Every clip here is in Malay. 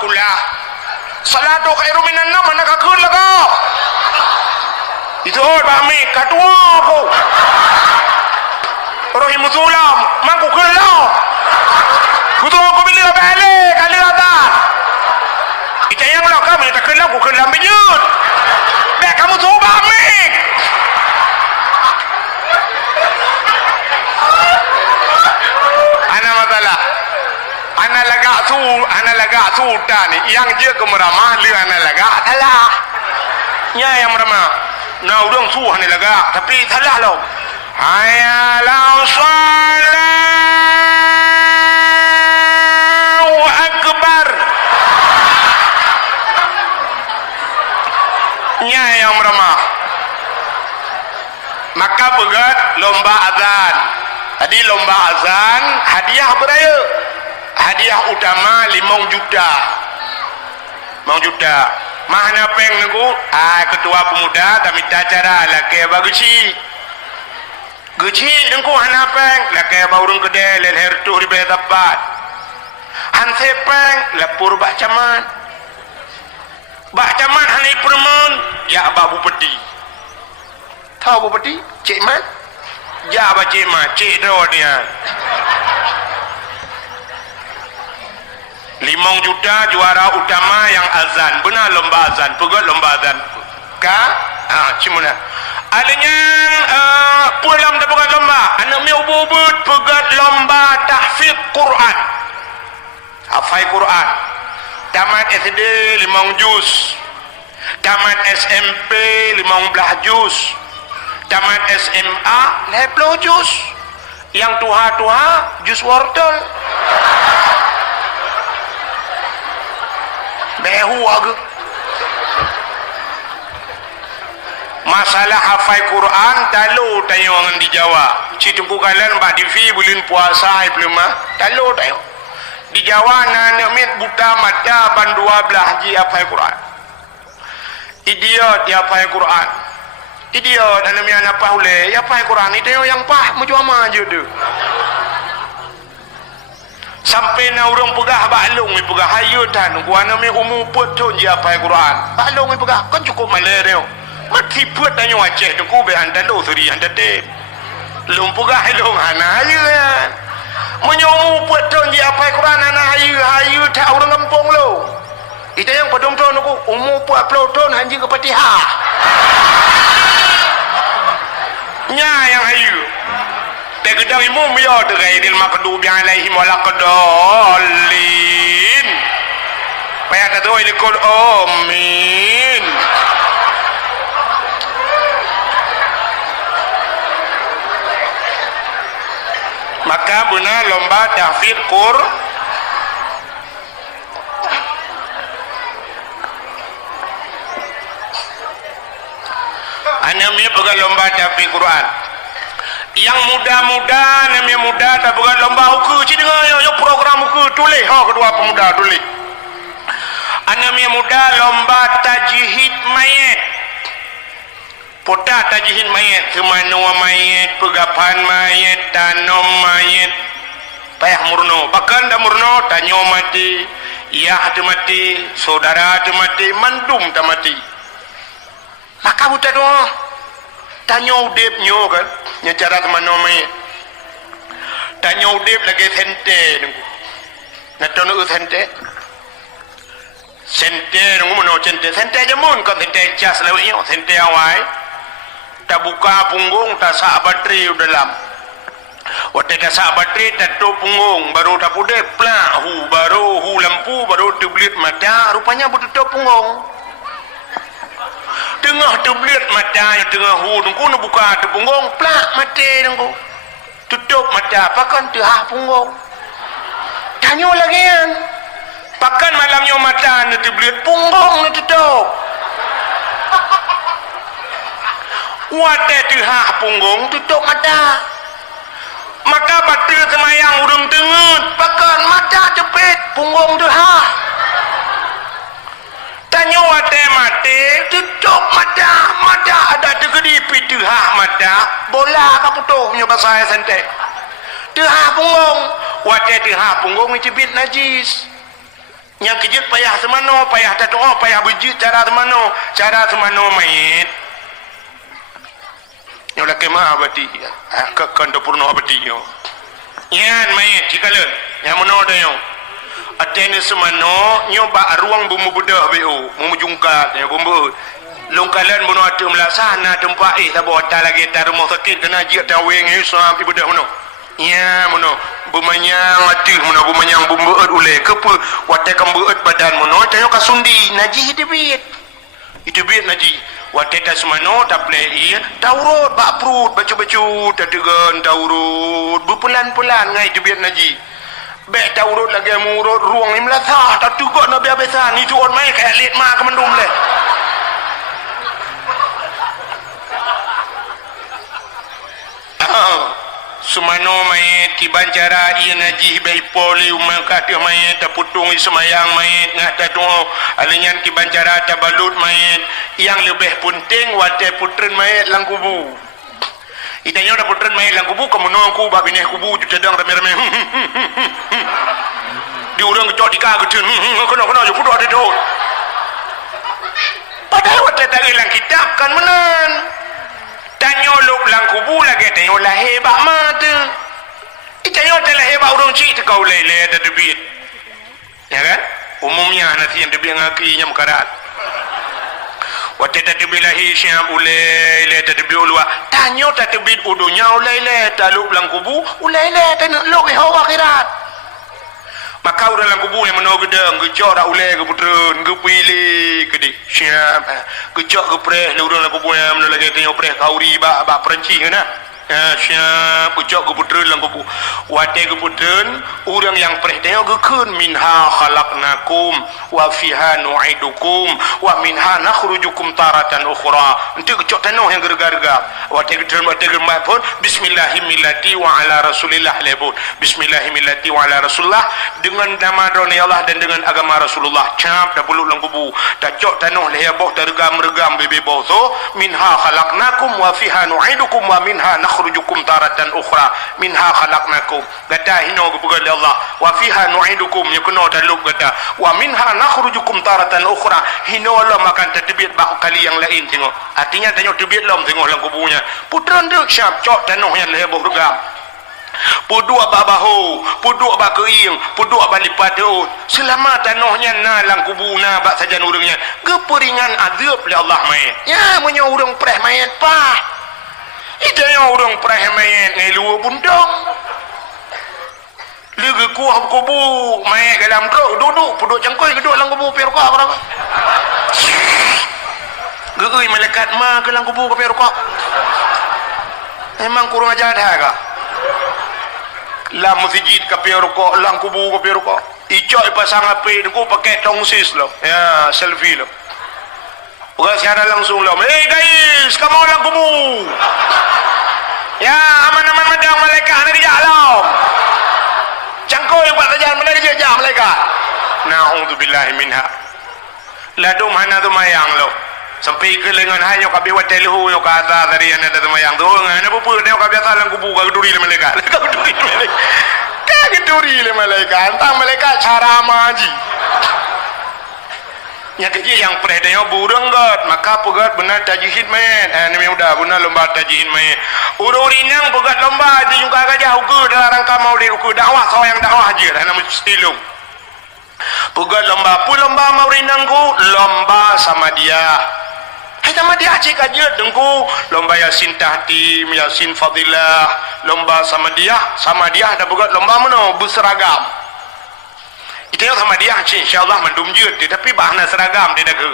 kulah salatu khairum minan naum mana kakun lah kau itu bami katua aku rahimusulam mangku kelau kutu aku bila balik kali kata kita yang lah kami tak kelau aku kelau menyut dek kamu tu bami ana masalah ana lagak su tani yang je kemeramah li ana lagak salah nya yang meramah nah udang su ana lagak tapi salah lo hayalau Allahu akbar nya yang meramah maka begat lomba azan tadi lomba azan hadiah beraya hadiah utama 5 juta mana peng nunggu ketua pemuda kami cara laki bagusi nunggu hana peng laki baurung gede leher tuh di bawah tepat hanse peng lapur bak caman hanai permen ya abah bupeti tahu bupeti cik man ya abah cik man cik doa dia 5 juta juara utama yang azan benar lomba azan pegat lomba azan ka cimuna alanya pulang dah pegat lomba anak mi ubud pegat lomba tahfiz Quran hafal Quran tamat SD 5 juz tamat SMP 15 juz tamat SMA 10 juz yang tuha juz wortel behu agak masalah hafal Quran talu tayangan di Jawa citungku kalian mbak Divi bulan puasa belum talu tayo di Jawa nanak mit buta mata ban 12 ji hafal Quran idiot dia hafal Quran idiot anak mi anak paule ya hafal Quran itu yang pah mujama je tu sampai na urang pegah baklung mi pegah hayutan gua na mi umur putun je apa Quran baklung mi pegah kan cukup maler dia mati put tanya Aceh tu ku be anda lu suri anda de lum pegah lung hana hayuan munyo umur putun je apa Quran ana hayu tak urang kampung lu itu yang padom-padom aku umur 40 tahun anjing ke Fatihah nya yang hayu tegedang imum ya deghairil maghdubi alaihim waladdallin paya kata ilikul amin maka benar lomba tahfiz Quran anamnya pegang lomba tahfiz Quran yang muda-muda namanya muda tak bukan lomba ukur ci dengar yo program ukur tulis kedua pemuda tulis namanya muda lomba tajhid mayat pota tajhid mayat semana mayat pegapan mayat tanam mayat payah murno bahkan dah murno tanyo mati iya tu mati saudara tu mati mandum tak mati maka buta doa tanya udip nyo kan nya cara kemana mai tanya udip lagi sente nunggu natono sente nunggu mono sente jamun kan sente cas lewi yo sente awai tak buka punggung tak sak bateri dalam waktu tak sak bateri tak tu punggung baru tak pude plak baru lampu baru tublit mata rupanya betutup punggung tengah tublit mata yang tengah nunggu nak buka tu punggung plak mati nunggu tutup mata pakan tuah punggung tanya lagi kan pakan malamnya mata nak tublit punggung nak tutup wate tuah punggung tutup mata maka batil semayang urung tengut pakan mata cepet punggung tuah tanya wate mati tutup mata ada tegedi pituhah mata bola kaputuh punya bahasa santai tuha punggung wate tuha punggung cebit najis yang kejut payah semano, payah tak doa, payah berjut cara semano mayit. Yang laki mah abadi, ke kandapurno abadi yo. Yan mayit cikalan, yang mana ada yo. Atene semano nyoba ruang bumbu bedah beo, bumbu jungkat, ya bumbu. Longkalan bunuh atu melasana tempat tak bawa tak lagi tak rumah sakit kena jia taweng Islam ibu dah mana. Ya mana bumanyang atu mana bumanyang bumbu uleh kepa watai kambeut badan mana tayo kasundi najih debit. Itu bit najih. Watai tak semano tak play taurut bak perut bacu-bacu tak tegan taurut berpelan-pelan ngai debit najih. Bek taurut lagi murut ruang ni melasah tak tugak nak biasa ni tuan mai kayak lit mak kemendum leh. Sumano mayit kibancara ia najih bai poli umakat mayit taputung semayang mayit ngata doa alinyan kibancara tabalut mayit yang lebih penting wate putren mayit lang kubu itanya dah putren mayit lang kubu kamu nongku bab ini kubu cedang rame-rame di urang kecok dikagutun kena je kudu ada tu padahal wate tak hilang kitab kan menan tanyo luk lang kubu lagi tanyo lah hebat mata tanyo telah hebat urang cik tu kau lele ada debit ya kan umumnya nanti yang debit ngakinya mekarat waktu tak debit lahir syam ulai le tak debit ulua tanyo tak debit udunya ulai le taluk lang kubu ulai le tanyo luk hawa akhirat maka orang lang kubu yang menau gedang gejok dak ulai ke putren ke pilih ke di syam gejok ke preh le orang lang kubu yang menau lagi tanyo preh kauri ba peranci ngana syam gejok ke putren lang kubu wate ke putren orang yang preh tanyo gekeun minha khalaqnakum wa fiha nu'idukum wa minha nakhrujukum taratan ukhra ente gejok tanyo yang gergar-gergar wate ke germat pun bismillahirrahmanirrahim wa ala rasulillah lebut bismillahirrahmanirrahim wa ala rasulillah dengan nama drone Allah dan dengan agama Rasulullah cap dah bulu lang kubu dah cok tanah leheboh tergam-regam bebe boso minha khalaqnakum wa fiha nu'idukum wa minha nakhrujukum taratan ukhra minha khalaqnakum gata hino gubugan Allah wa fiha nu'idukum yukuno daluk gata wa minha nakhrujukum taratan ukhra hino Allah makan tadbir bak kali yang lain tengok artinya tengok tadbir lam tengok lang kubunya putran dek syap cok tanah yang leheboh regam puduk babahu puduk bakeing puduk balipat tu selama tanahnya na lang kubuna bak sajan urangnya geperingan azab oleh Allah mayat ya punya urang preh mayat pah itanya urang preh mayat ngai luar bundang lege kuah kubu mayat dalam duduk puduk cangkoi kedua lang kubu perka berapa geui malaikat ma ke lang kubu ke perka memang kurang ajar dah ka la masjid kape rokok lang kubu kape rokok icok pasang api aku pakai tongsis lo ya selfie lo bukan secara langsung lo guys kamu lang kubu ya aman-aman madang malaikat ada di jalan cangkau yang pada jalan mana dia jam malaikat na'udzubillahi minha ladum hana tu mayang lo sampai ke lengan hanya kabe watel hu yo kata dari ana ada mayang tu ngana pupu dia kabe salang kubu ka duri le malaikat ka duri le malaikat tang malaikat cara maji nya keji yang preh dia burung gat maka pegat benar tajihid main ni udah benar lomba tajihid main ururinang pegat lomba di juga gajah uku dalam rangka maulid uku dakwah so yang dakwah aja ana mesti long pegat lomba pu lomba maurinangku lomba sama dia sama dia cik aja dengku lomba yasin tahtim yasin fadilah lomba sama dia ada buat lomba mana berseragam itu yang sama dia cik insyaallah mendum je tapi bahana seragam dia dah ke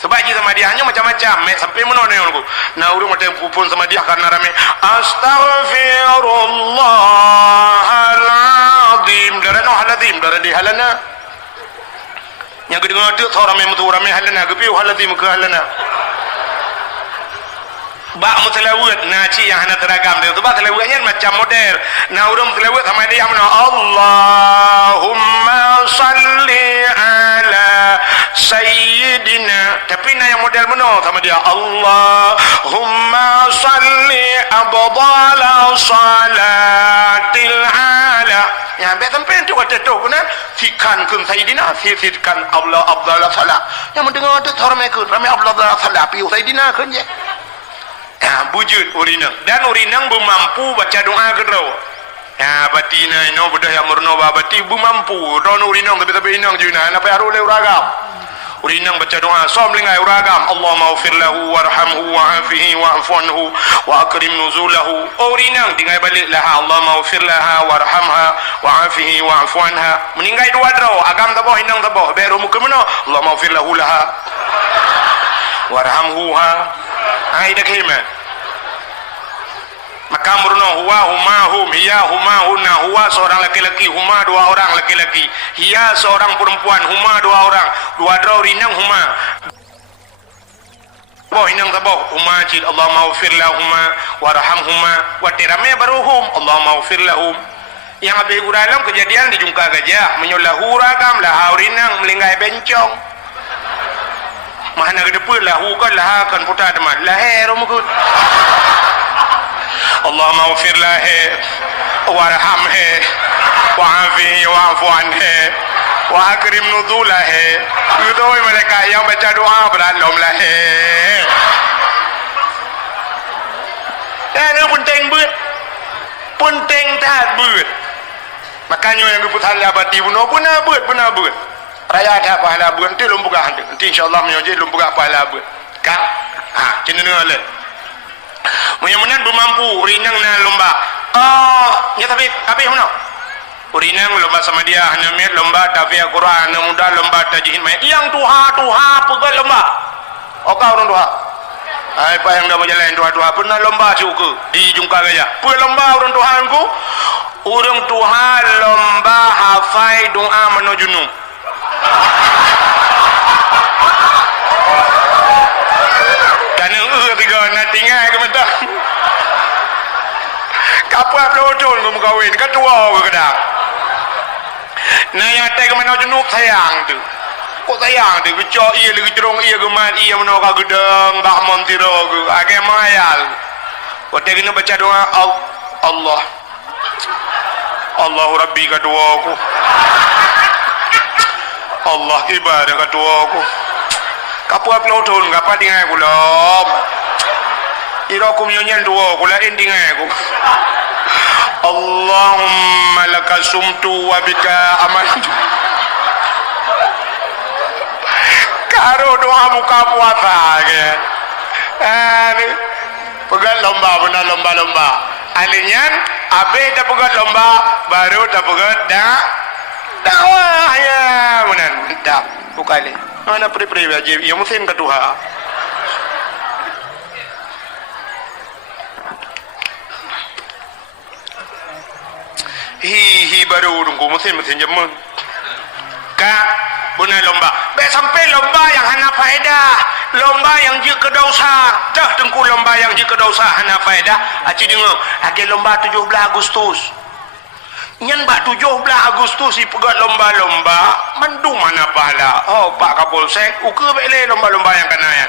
sebab je sama dia hanya macam-macam sampai mana ni aku nah urang macam pupun sama dia karena rame astaghfirullahaladzim darah di halana yang kedengar tu rame mutu rame halana kepiu haladzim ke halana bak mutalawat naci yang hana teragam dia tu bak telawatnya macam model nah urang telawat sama dia mana Allahumma salli ala sayyidina tapi nah yang model mana sama dia Allahumma salli abdala salatil ala ya be sampai tu kata tu kena sikan kun Sayyidina sikan Abdullah Salah yang mendengar tu ramai Abdullah Salah pi Sayyidina kun je bujud urinang dan urinang bermampu baca doa kedau batina ino bedah yang murno babati bermampu don urinang tapi inang juna apa haru le uragam urinang baca doa som lingai uragam Allahumma ighfir lahu warhamhu wa'afihi wa'fu anhu wa akrim nuzulahu urinang dingai balik laha Allahumma ighfir laha warhamha wa'afihi wa'fu anha meninggai dua draw agam tabo inang tabo beru mukmino Allahumma ighfir lahu laha warhamhu ai dak himan maka murno huwa huma hum hiya huma hunna huwa seorang laki-laki huma dua orang laki-laki hiya seorang perempuan huma dua orang dua draw rinang huma boh inang taboh huma cil Allahumma ighfir lahumma warhamhuma wa tirame baruhum Allahumma ighfir lahum yang habis uralam kejadian di jungka gajah menyolahu ragam lah rinang melinggai bencong mana gedepul lahu kan lah kan putar teman lahir rumukut Allahumma ighfir lahu warhamhu wa'afihi wa'fu anhu wa akrim nuzulahu itu mereka yang baca doa beralom lahir dan yang penting tak beut makanya yang keputusan labati bunuh benar beut raya ada pahala beut nanti lumpuga nanti insyaAllah menyoji lumpuga pahala beut kan kena dengar le mudah-mudahan bermampu rinang na lomba ya tapi mana urinang lomba sama dia hanya miat lomba tafsir Quran mudah lomba tajwid mayat yang tuha pegal lomba kau orang tuha apa yang dah berjalan tuha pernah lomba juga di jungka gajah apa lomba orang tuha lomba hafai doa menujunu karena tiga nak tinggal ke mentah kapal pelotong kamu kawin kan tua ke kedang nah yang tak kemana jenuk sayang tu kok sayang tu kecok ia lagi cerong ia gemat ia menolak gedang bak montiro ke agak mayal kok tak kena baca doa Allahu Rabbi kedua aku Allah ibadah kedua aku kapal pelotong kapal tinggal aku lom irakum nyonya dua kula ending aku Allahumma laka sumtu wa bika amantu karo doa buka puasa kan pegang lomba benar lomba alinyan abe tak pegang lomba baru tak pegang dakwah ya benar tak bukali mana pri wajib ya musim kedua hi baru nunggu mesin jamun kak benar lomba sampai lomba yang hana faedah lomba yang jika dosa dah tengku lomba yang jika dosa hana faedah aci dengar ake lomba 17 Agustus nyan bak 17 Agustus si pegat lomba-lomba mandu mana pahala Pak Kapolsek uke bele lomba-lomba yang kena ya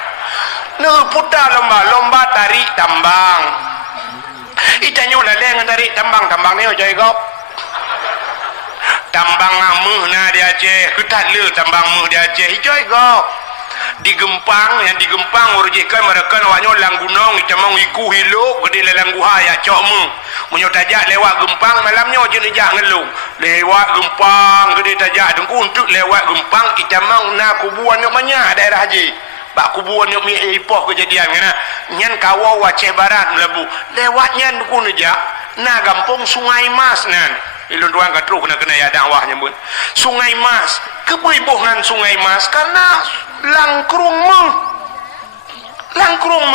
putar lomba tarik tambang itanyo laleng tarik tambang ni ojai gop tambang amuh na di Aceh ketat le tambang muh di Aceh hijau go di Gempang yang di Gempang urujikan mereka awaknya lang gunung itamang iku hiluk gede lelang guha ya cok mu munyo tajak lewat Gempang malamnya je nejak ngelung lewat Gempang gede tajak dengku untuk lewat Gempang itamang na kubuan yang banyak daerah haji bak kubuan yang mi ipoh kejadian kena nyan kawau Aceh Barat melebu lewatnya dengku nejak na gampung Sungai Mas nan ilun tuan kat teruk kena ya dakwahnya pun Sungai Mas keberibuhan Sungai Mas karena langkrung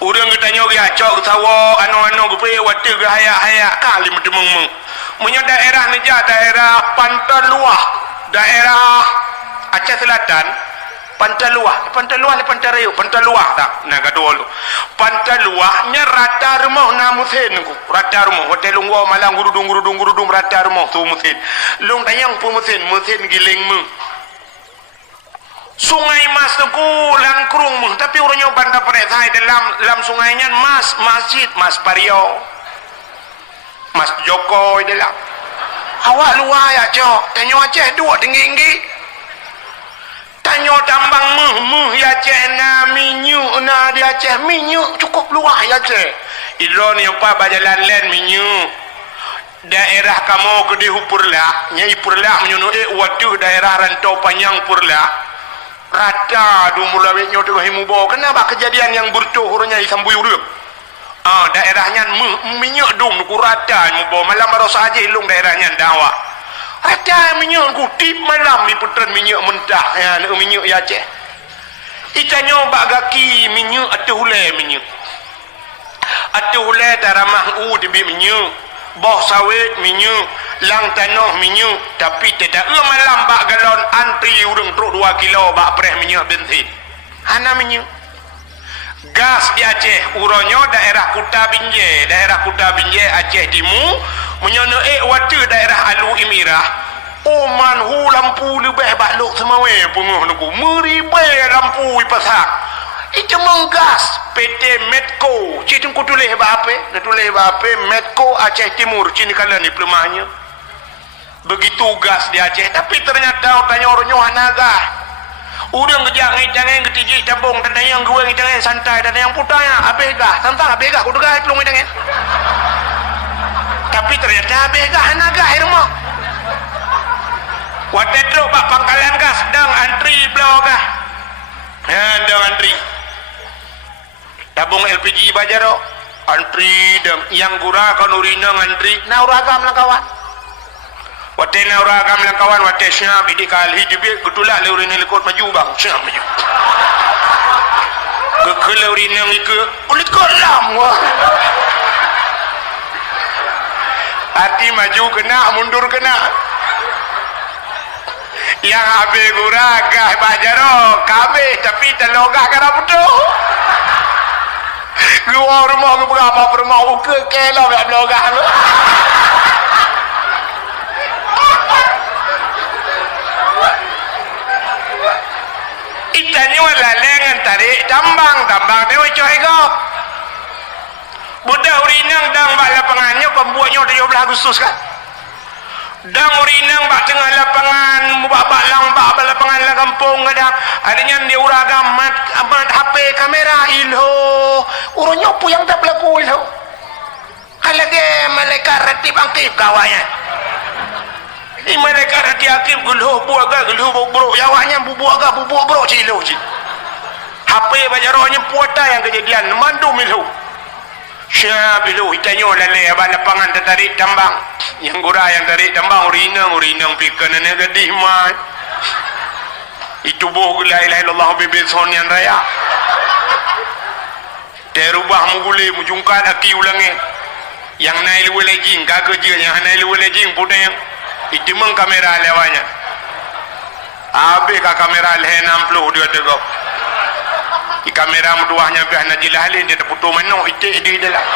urang ketanya ge acok tawa anu gepe wate ge haya kali medemeng munya daerah ni daerah Pantai Luah daerah Aceh Selatan Pantai Luah tak nah kadua lu Pantai Luah nya rata rumah na musin ku rata rumah hotel lungwa malang gurudung rata rumah tu musin lung tayang pu musin giling mu Sungai Mas tu langkrung mu tapi urangnya banda peresai dalam sungainya masjid Mas Pario Mas Joko dalam awak luar ya cok tanya Aceh dua tinggi-tinggi tanya tambang meh ya Aceh na minyak na di Aceh minyak cukup luar ya Aceh idron yang pa bajalan len minyak daerah kamu gede hupurla nyai purla menyunuh waduh daerah rantau panjang purla rata du mulai nyoto himu bawa kenapa kejadian yang burcuh hurnya isambuyur daerahnya minyak dum ku rata mu bawa malam baru saja ilung daerahnya dawa rata minyak ku tip malam ni putran minyak mentah ya minyak ya Aceh ikannya bagaki minyak atuhule minyak atuhule taramah di minyak boh sawit minyak lang tanah minyak tapi tidak malam bak galon antri urang truk 2 kilo bak preh minyak bensin hana minyak gas di Aceh uronyo daerah Kuta Binjai Aceh Timur menyono watu daerah Alu Imirah oman hu lampu lebih bakluk semawe penguh nuku meribe lampu ipasak itu menggas PT Medco cik tungku tulis apa Medco Aceh Timur cini kala ni pelemahnya begitu gas di Aceh tapi ternyata tanya orangnya hanaga urang kejak ngitang ketijik tabung dan yang gue ngitang santai dan yang putanya abega tentang abega kudu gah pelung ngitang tapi ternyata abega hanaga irmo watetro pak pangkalan gas dang antri blogah dang antri tabung LPG bajaro antri dan yang gura kan urina ngantri na uragam lang kawan wate na uragam lang kawan wate siya bidi kali jibi gudula le urina likot maju bang siya maju ke urina ngike ulit kolam wah hati maju kena mundur kena yang abe gura gah bajaro kabe tapi telogah kana butuh gua rumah gua berapa rumah uke kelo ya blogan itanya wala lengan tarik tambang dewe coy go budak urinang dang bak lapangannya pembuatnya 17 Agustus kan dang urinang bak tengah lapangan bak lang bak lapangan la kampung ada adanya dia uragam mat HP kamera ilho urunyo pu yang tak berlaku ilho kalau dia malaikat ratib angkip kawanya malaikat ratib angkip gulho buaga gulho bro yawanya bubuaga bubu bro cilo ci HP bajaronya puata yang kejadian mandu milho syab ilho itanyo lale abang lapangan tertarik tambang yang gura yang tarik tambang urinang pikan nenek gadih mat itu boh la ilaha illallah bebet sonian raya terubah mugule mujungkan aki ulangi yang nail welejing kagak je yang nail welejing punya yang itu meng kamera lewanya abe ka kamera le 60 dia tegak di kamera muduahnya be najilah le dia putu mano ite di dalam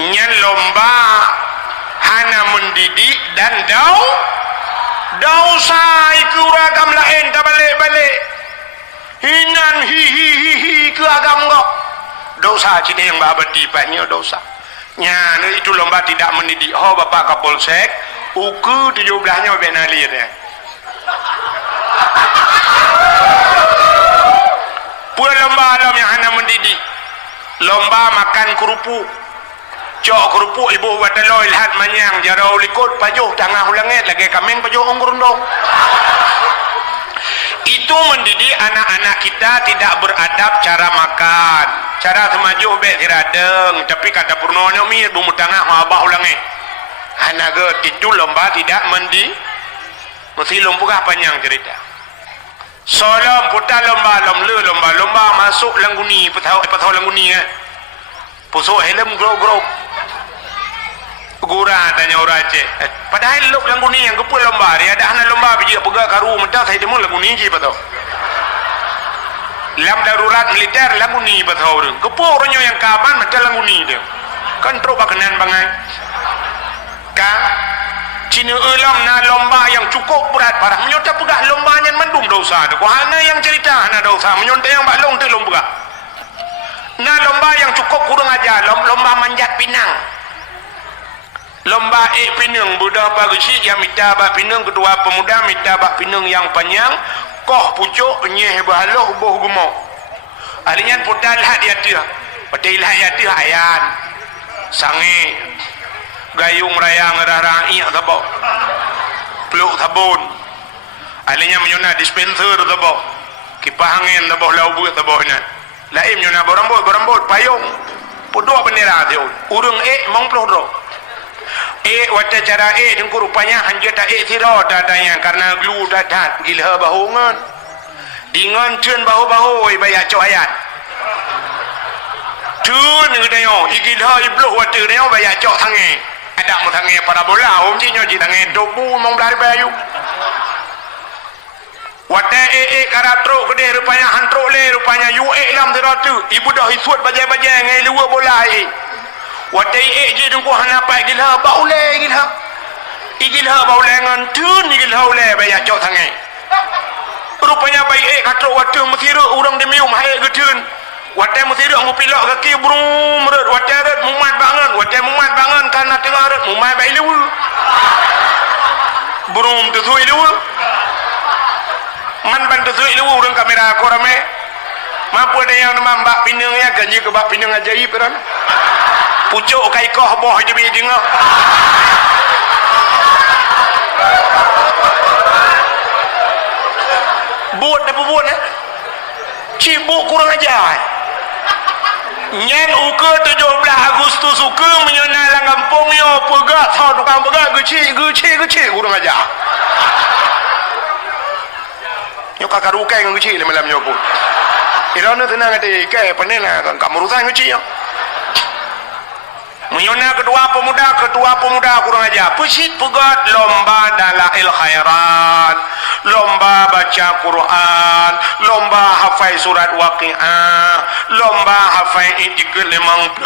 nyan lomba hana mendidik dan sai ke uragam lain tak balik hinan hi ke agam kok dosa cina yang babati banyak dosa nyana itu lomba tidak mendidik bapak kapolsek uku 17-nya benali ya pula lomba alam yang hana mendidik lomba makan kerupuk cok kerupuk ibu watalo ilhat manyang jarau likut pajuh tangah ulangit lagi kameng pajuh ongrundong itu mendidik anak-anak kita tidak beradab cara makan cara semaju be tiradeng tapi kata purnonya mi bumbu tangah mabah ulangit anak itu lomba tidak mesti lomba panjang cerita solom putar lomba masuk langguni petau langguni pusuk helm grow gura tanya orang Aceh padahal lok langguni yang kepul lomba dia ada hana lomba biji pegak karu mentah saya demo langguni je patau lam darurat militer langguni patau orang kepul orangnya yang kaban mentah langguni dia kan teruk bakanan bangai kan Cina ulam na lomba yang cukup berat parah menyontek pegah lombanya mendung dosa tu hana yang cerita hana dosa menyontek yang baklong tu lomba na lomba yang cukup kurang aja lomba manjat pinang lomba pinung budak bagusi yang minta bak pinung kedua pemuda minta bak pinung yang panjang koh pucuk nyeh bahaloh boh gemok alinya putal hat dia tu patai lah ya tu ayan sange gayung raya ngerara iya tabok peluk sabun alinya menyuna dispenser tabok kipas angin tabok laubut tabok nak lain menyuna berambut payung podok bendera tu urung mong peluk wata cara dengku rupanya hanja tak siro dadanya karena glu dadat gila bahungan dengan tun bahu-bahu bayak cok ayat tun ngedayo igilha ibluh wata dayo bayak cok tangi ada mu tangi para bola cinyo ji tangi dobu mong belari bayu wata karatro gede rupanya hantro le rupanya yu lam teratu ibu dah isuat bajai-bajai ngai luar bola watai je dengku hana pai gilha baule gilha baule ngan tun gilha ule bayak cok tangai rupanya baik katro watu mesiru urang demium hai getun watai mesiru mu pilak kaki brum red watai red mumat bangan karena tengah red mumat baik lewu brum tu sui lewu man ban tu sui lewu urang kamera ko rame mampu ada yang nama mbak pinang ya ganji ke mbak pinang ajaib kan pucuk kai koh boh je bi jengah buat apa buat cibuk kurang ajar nyen uke 17 Agustus uke menyana lang kampung yo pegat thau tukang pegat geci kurang ajar yo kakak rukai ngan geci malam yo pun irana tenang ade kai panela kan kamu rusak geci yo menyona ketua pemuda kurang ajar pusit pegat lomba dalail khairat lomba baca Quran lomba hafal surat waqiah lomba hafal ijgil 50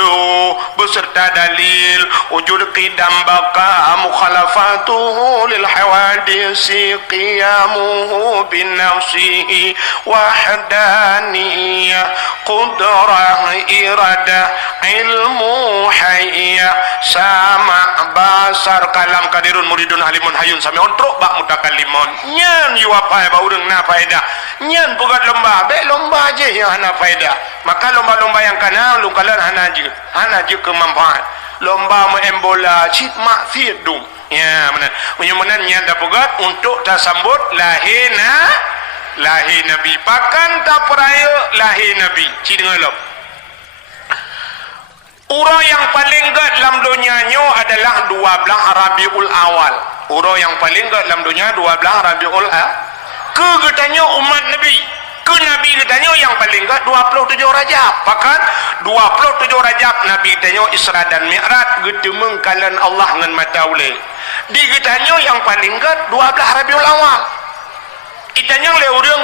beserta dalil wujud qidam baka mukhalafatuhu lil hawadisi qiyamuhu bin nafsihi wahdaniyah qudrah iradah ilmu hayya sama basar kalam kadirun muridun halimun hayun sami ontrok bak mutakallimun nyan yu apa ba urang na faedah nyan bukan lomba be lomba je yang hana faedah maka lomba-lomba yang kana lukalan hana je kemanfaat lomba main bola cip mak firdum ya benar menyumanan nyan dah bugat untuk tasambut lahir nabi pakan tak peraya lahir nabi ci dengar lom Ura yang paling gad dalam dunia adalah 12 Rabiul Awal. Ura yang paling gad dalam dunia 12 Rabiul Awal. Kegetanya umat Nabi. Ke Nabi getanya yang paling gad 27 Rajab. Bahkan 27 Rajab Nabi getanya Isra dan Mi'raj getemeng kalan Allah ngan mata ule. Di getanya yang paling gad 12 Rabiul Awal. Itanya le urang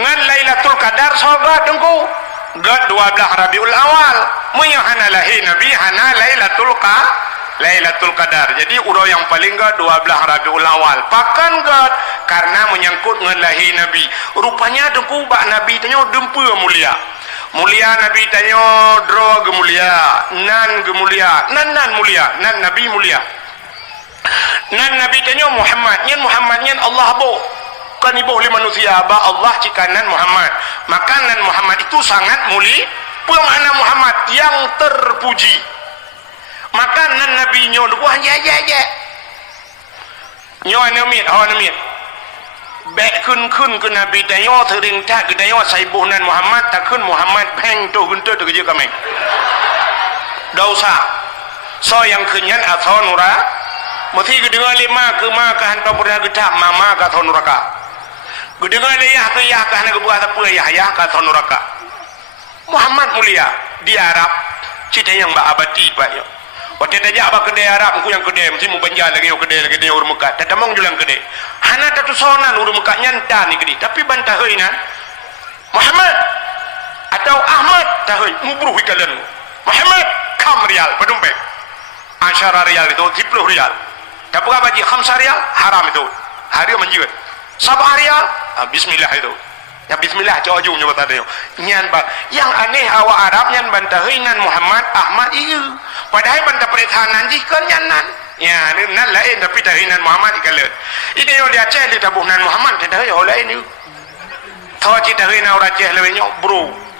ngan Lailatul Qadar sogat dengku. Gad 12 Rabiul Awal menyang hana lahir Nabi hana Lailatul Qadar. Jadi urang yang paling gad 12 Rabiul Awal pakan gad karena menyangkut dengan lahir Nabi. Rupanya dengku bak Nabi tanya dempa mulia Nabi tanya dro gemulia nan gemulia nan mulia nan Nabi mulia nan Nabi tanya Muhammad nyen Allah bo kan ibu oleh manusia ba Allah cikanan Muhammad makanan Muhammad itu sangat mulia pulang anak Muhammad yang terpuji makanan Nabi nyo duku hanya nyo anamit baik kun ke Nabi tayo sering tak ke tayo saibuh nan Muhammad takun Muhammad peng tu guntur tu kerja kami dosa so yang kenyan atau nura mesti kedengar lima ke hantar pernah getah mama ke atau nuraka kedengar yah ke hana kebuat apa yah ke atau nuraka Muhammad mulia di Arab cita yang bak abadi pak yo waktu tajak bak kedai Arab aku yang kedai mesti mu banjar lagi kedai urut Mekah tetamong julang kedai hana tatu sonan urut Mekah nyanta ni kedai tapi bantah heuinan Muhammad atau Ahmad tahui mubruh ikalan Muhammad kam rial pedumpek asyara rial itu 10 rial tapi apa ji 5 rial haram itu hari menjiwat 7 rial bismillah itu ya bismillah jauh nyoba tadi nyan ba yang aneh awak Arab nyan bantah heuinan Muhammad Ahmad ieu padahal banta peretahanan jika nyanan ya nan lain tapi tahinan Muhammad ikalah ini yang dia Aceh dia tabuhnan Muhammad dia dah oleh ini tahu cita hina orang Aceh lewenya bro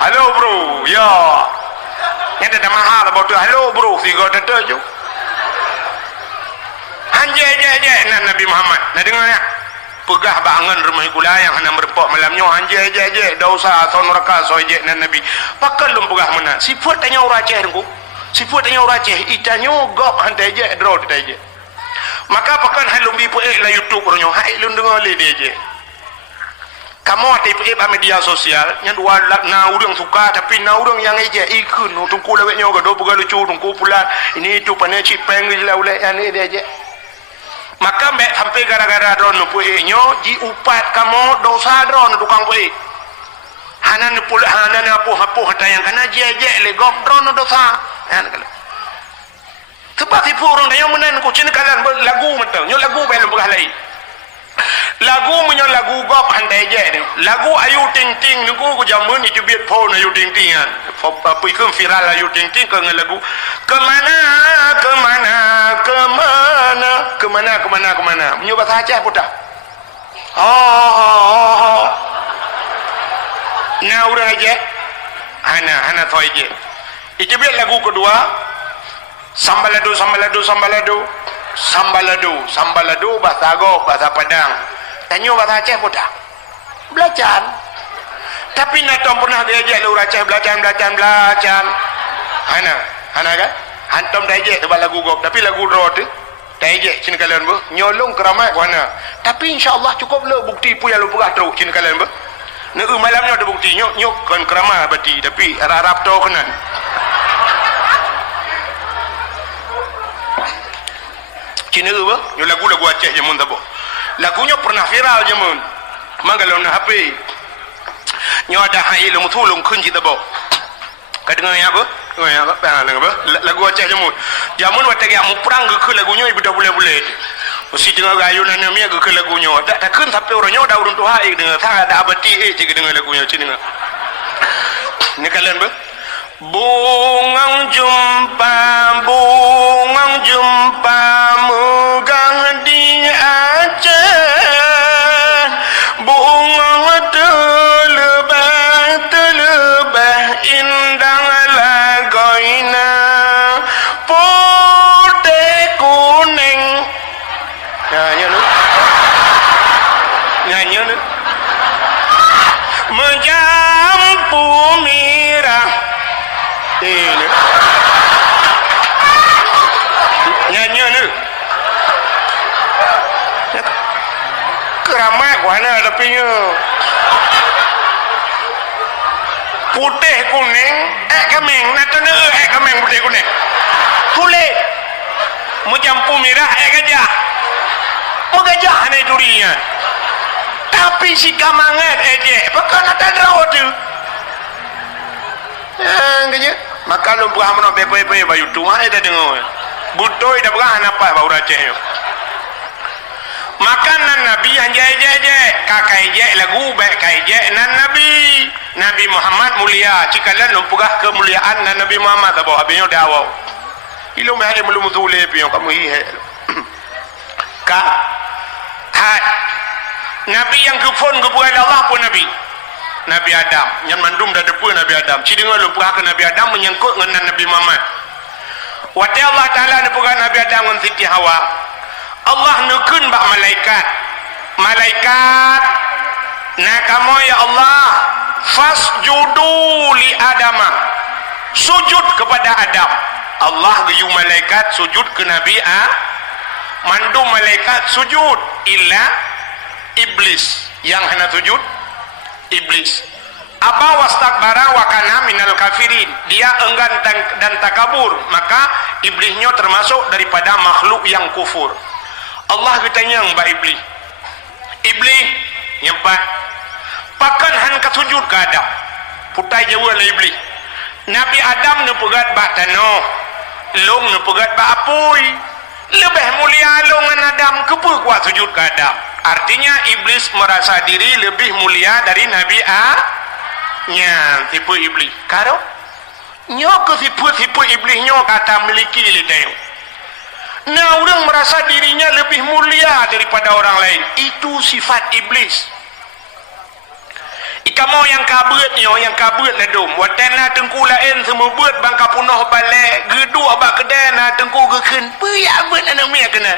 halo bro ya yang ada mahal about halo bro sigo teteju hanje je nan Nabi Muhammad nak dengarnya pegah bangun rumah kula yang hendak berpok malamnya hanje je dosa atau neraka soje nan Nabi pakal lum pegah mana sifat tanya orang Aceh dengku sifat tanya orang Aceh itanyo gop hantai je draw dia je maka pakan halum bi puek la YouTube ronyo hai lun dengar le dia je kamu tipe media sosial yang dua na urang suka tapi na urang yang eje ikun tungku lewetnya ga do buga lucu tungku pula ini itu pane cipeng je lah ulai ane dia je maka mbak sampai gara-gara drone pueknya ji upat kamu dosa drone tukang puek hanan pula hanan apa yang kana je le gok drone dosa kan sebab tipu orang yang menan ku cina kalian lagu mentang nyo lagu belum pernah lain lagu menyo lagu gop handai je ni lagu ayu ting ting ni ku jamun itu biat phone ayu ting ting kan apa ikut viral ayu ting ting ke lagu kemana menyo bahasa Aceh pun dah nah urang aja hana toy je itu biat lagu kedua sambalado bahasa Agok bahasa Padang tanya bahasa Aceh pun dah belajar tapi nak pernah diajak lu Aceh belajar hana kan hantam diajak tu lagu Gok tapi lagu draw tu diajak cina kalian bu nyolong keramai mana tapi insyaallah cukup le bukti pu yang lu pegah teruk cina kalian bu nak malamnya ada bukti nyok kan keramai berarti tapi arab tu kenan Cina apa? Yo lagu-lagu Aceh jamun tabo. Lagunya pernah viral jamun. Manggalon HP. Nyo ada hai lu mutulung kun ji tabo. Ka dengar ya apa? Dengar ya apa? Dengar apa? Lagu Aceh jamun. Jamun wate ya mu perang ke lagunya ibu dah boleh-boleh. Mesti dengar gayunan mi ke lagunya. Tak kun sampai orangnya dah urun tu hai dengar. Tak ada abadi je dengar lagunya Cina. Ni kalian ber bungang jumpa megang di Aceh bungang terlebah indah lagoina putih kuning nyanyi nu menjampu mirah ini nyanyi ni keramai mana tapi putih kuning kemeng natuna kemeng putih kuning kulit menjampu merah gajah gajah ni durinya tapi si kamangat aje pakai nata draw tu kaya maka lu buah mana bepe bayu tua ada dengar butoi dah berah apa bau Aceh makanan Nabi anjay kakai je lagu baik kai je nan Nabi Muhammad mulia cikalan lu pegah kemuliaan nan Nabi Muhammad tahu habisnya dawau ilu meh belum tule pion kamu hi ka hat Nabi yang kufun kepada Allah pun Nabi Adam yang mandum dah depan Nabi Adam ci dengar lu pegah ke Nabi Adam menyangkut dengan Nabi Muhammad wate Allah Ta'ala ni pegah Nabi Adam dengan Siti Hawa Allah nukun bak malaikat nah kamu ya Allah fasjudu li Adama sujud kepada Adam Allah geyu malaikat sujud ke Nabi mandum malaikat sujud illa iblis yang hana sujud iblis apa wastakbara wa kana minal kafirin dia enggan dan takabur maka iblisnya termasuk daripada makhluk yang kufur Allah bertanya mbak iblis nyempat pakan han kasujud ke Adam putai jawa lah iblis Nabi Adam ne pegat bak tanah long ne pegat bak apui lebih mulia long dengan Adam kepa kuat sujud ke Adam artinya iblis merasa diri lebih mulia dari Nabi nya tipe iblis karo Nyo ke siput-siput iblis nyo kata miliki lidang. Nah, orang merasa dirinya lebih mulia daripada orang lain. Itu sifat iblis. Ika mau yang kabut nyo, yang kabut na dom. Watena tengku lain semua buat bangka punoh balik. Gedu abak kedai na tengku keken. Puyak buat anak miak kena.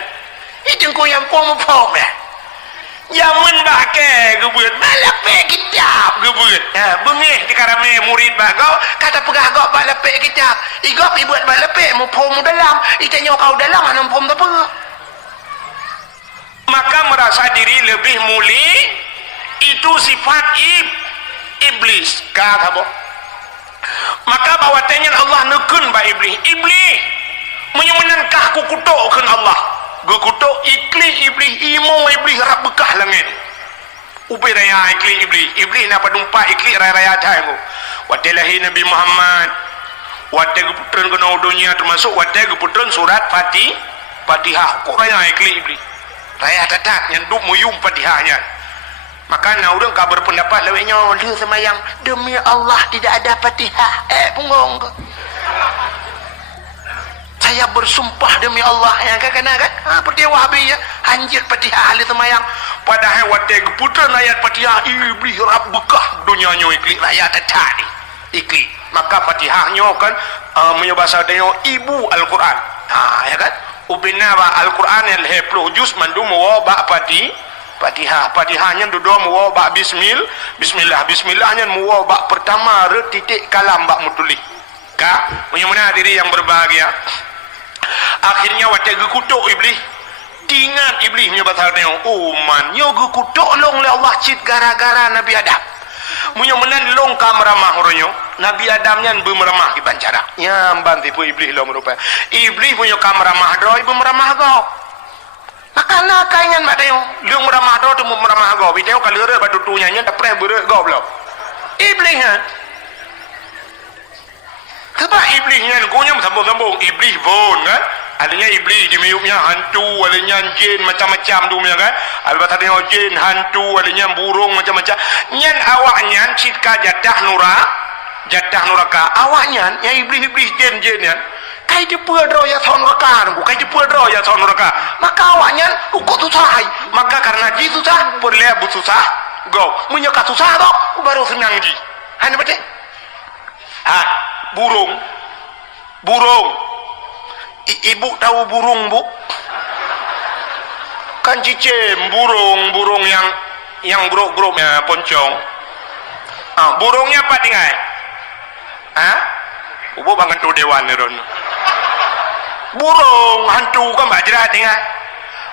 Tengku yang pom-pom dah. Jamun bakai gebut. Balap kitab gebut. Bengih di karame murid bagau. Kata pegah gau balap kitab. Igop ibuat balap mu pom dalam. Itanya kau dalam anam pom tak pegah. Maka merasa diri lebih mulia. Itu sifat iblis. Kata boh. Maka bawa tanya Allah nekun ba iblis. Iblis menyumenankah ku kutukkan Allah. Gukutuk ikli iblis imo iblis rap bekah langit. Ubi raya ikli iblis napa dumpa ikli raya tahu. Wate lahir Nabi Muhammad. Wate geputran kena dunia termasuk wate geputran surat Fatihah. Kok raya ikli iblis. Raya tatak yang duk muyum Fatihahnya. Maka na orang kabar pendapat leweknya dia semayang demi Allah tidak ada Fatihah. Punggung ke. Saya bersumpah demi Allah yang kena kan seperti Wahabi ya anjir Fatihah ahli semayang padahal wadah keputusan ayat Fatihah iblis rap bekah dunianya ikli rakyat tadi ikli maka Fatihahnya kan menyebasa dengan ibu Al-Quran ya kan ubina Al-Quran yang 10 juz mandu mewabak Fatihahnya duduk mewabak bismillahnya mewabak pertama titik kalam bak mutulik kak menyemana diri yang berbahagia. Akhirnya waktu gekutuk iblis tingat iblis punya bahasa dia man nyo gekutuk long le Allah cit gara-gara Nabi Adam munyo menan long ka meramah oronyo Nabi Adam nyan be meramah di bancara nya mban tipu iblis lo merupa iblis punya ka meramah do ibu meramah go maka na kaingan mak dia lu meramah do tu meramah go video kalere batu tunya nya dapre bere go blo iblis nya sebab iblisnya kunyam sambung-sambung iblis pun kan adanya iblis di miupnya hantu adanya jin macam-macam tu kan albat adanya jin hantu adanya burung macam-macam nyan awaknya citka jadah nuraka awaknya yang iblis jin yan kai jepur dro ya son neraka kai jepur dro ya son neraka maka awaknya ukut susah maka karena ji susah boleh bu susah go menyeka susah tu baru senang ji hanya betul burung ibu tahu burung bu kan cicim burung yang grup-grupnya poncong burungnya apa tinggal ubu bangun tu dewan neron burung hantu kan bajra tinggal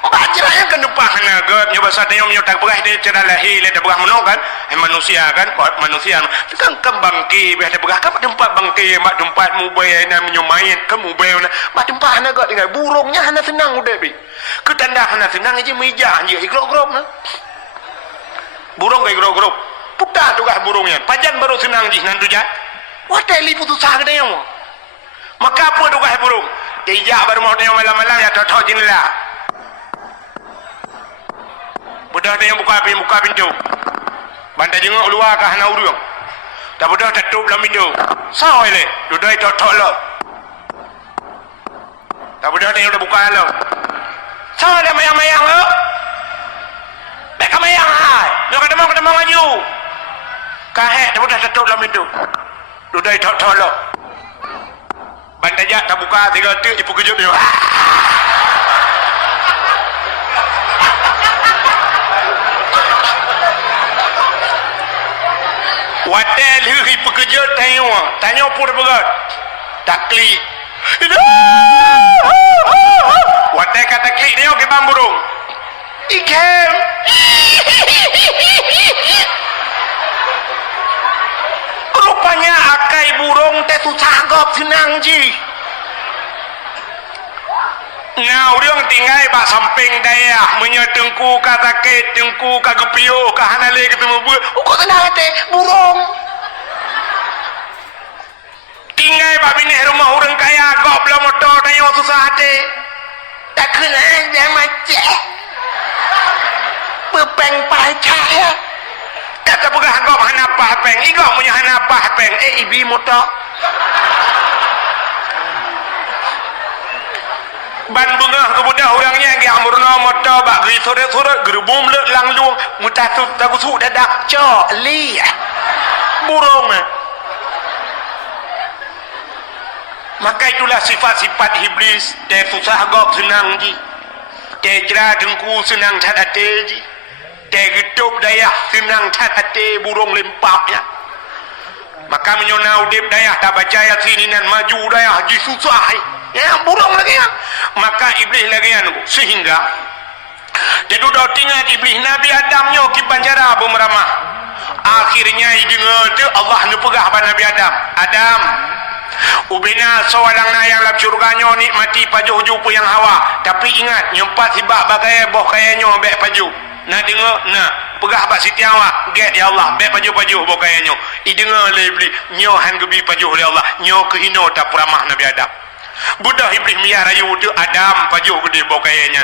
bajra yang kan depan naga nyoba satenya menyotak berah dia cara lahir le berah menong kan manusia kan manusia kan kembangki beh berah kan tempat bangki mak tempat mubay na menyomain kan mubay na mak tempat naga tinggal burungnya hana senang udah bi ketanda hana senang aja meja je igrok-grok na burung ke igrok-grok putar tu kah burungnya pajan baru senang ji nan tu jat wadah lipu tu sah kedai mo maka apa tu kah burung dia baru mau tengok malam-malam ya tok jendela budak ada yang buka pintu bantai jengok luar ke hana urung tak budak tutup dalam pintu sao le duduk tok lo tak budak ada yang udah buka lo sao ada mayang-mayang lo dah ka mayang hai lo kata mau maju kahe tak budak tutup dalam pintu duduk tok lo bantai jak tak buka tiga tik ipu kejut dia wadah lhi pekejut tanya pun berat tak klik wadah kata klik dia ke bang burung ikem rupanya akai burung teh susah gop senang ji nah orang tinggal bak samping daya menyetengku kata ke tengku kagepio kahanale ketemu buat kok tenang teh burung tinggal bak bini rumah orang kaya gop belum motor tanya susah teh tak kena dia macam bepeng pacaya kata pegah gop hana pah peng igok punya hana pah peng ibi motor ban bengah ke budak orangnya yang amurna motor bak geri sore-sore gerbum le lang luang mutatut tagu su dadak cok li burung maka itulah sifat-sifat iblis dia susah gok senang ji dia jera dengku senang cat hati ji dia getup daya senang cat hati burung lempapnya maka menyona udip daya tak baca ayat sini dan maju daya haji susah ya burung lagi ya maka iblis lagi ya sehingga dia duduk tinggal iblis Nabi Adam nyo kipancara bemeramah akhirnya dengar tu Allah nu pegah pada Nabi Adam ubina seorang na yang lap syurga nyo nikmati pajuh jupu yang hawa tapi ingat nyempat sibak bagai boh kaya nyo bek pajuh nak dengar nak pegah bak Siti Hawa get ya Allah bek pajuh-pajuh boh kaya nyo dengar le iblis nyo han gebi pajuh le Allah nyo kehino tak peramah Nabi Adam budak iblis miyah rayu tu Adam pajuh gede boh kayanya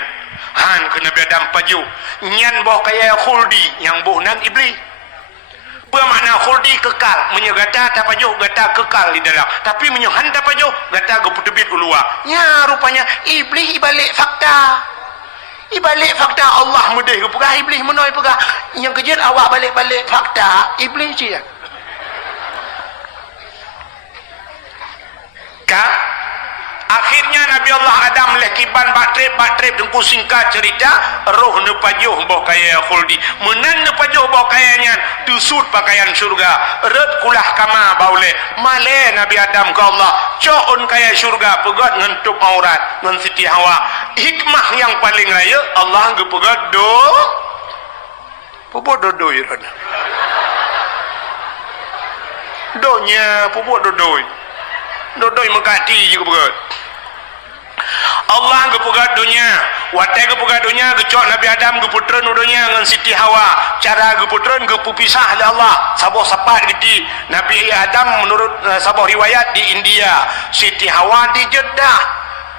han ke Nabi Adam pajuh nyan boh kaya khuldi yang boh nan iblis bermakna khuldi kekal menyegata tak pajuh gata kekal di dalam tapi menyohan tak pajuh gata geputebit keluar ya rupanya iblis ibalik fakta Allah mudih ke pegah iblis menoi pegah yang kejut awak balik-balik fakta iblis dia kak akhirnya Nabi Allah Adam lekiban batrip dengku singkat cerita roh nu pajuh boh kaya khuldi menan nu pajuh boh kayanya dusut pakaian surga red kulah kama baule male Nabi Adam ke Allah coon kaya surga pegat ngentup aurat ngan Siti Hawa hikmah yang paling raya Allah gepegat pupuk dodoi rana donya pupuk dodoi mengkati juga pegat Allah gepegat dunia watai gepegat dunia gecok Nabi Adam geputren udunya dengan Siti Hawa cara geputren gepupisah oleh Allah saboh sapat gitu Nabi Adam menurut saboh riwayat di India Siti Hawa di Jeddah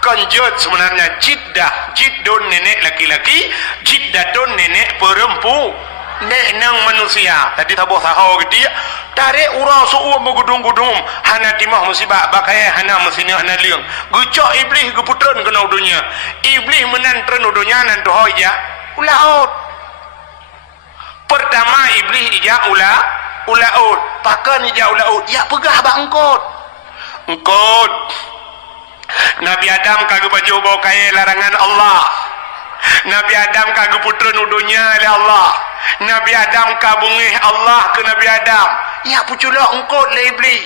konjut sebenarnya jiddun nenek laki-laki jiddatun nenek perempuan neng manusia tadi saboh sahau gitu tarik urang su'u begudung-gudung hana timah musibah bakaya hana mesinnya hana liang gucok iblis geputren kena udunya iblis menantren udunya nan dohoi ya ulaut pertama iblis ija ulaut pakan ija ulaut ya pegah bak engkot Nabi Adam kagak baju bawa kaya larangan Allah Nabi Adam kagak putren udunya oleh Allah Nabi Adam kabungih Allah ke Nabi Adam ya puculah engkot le iblis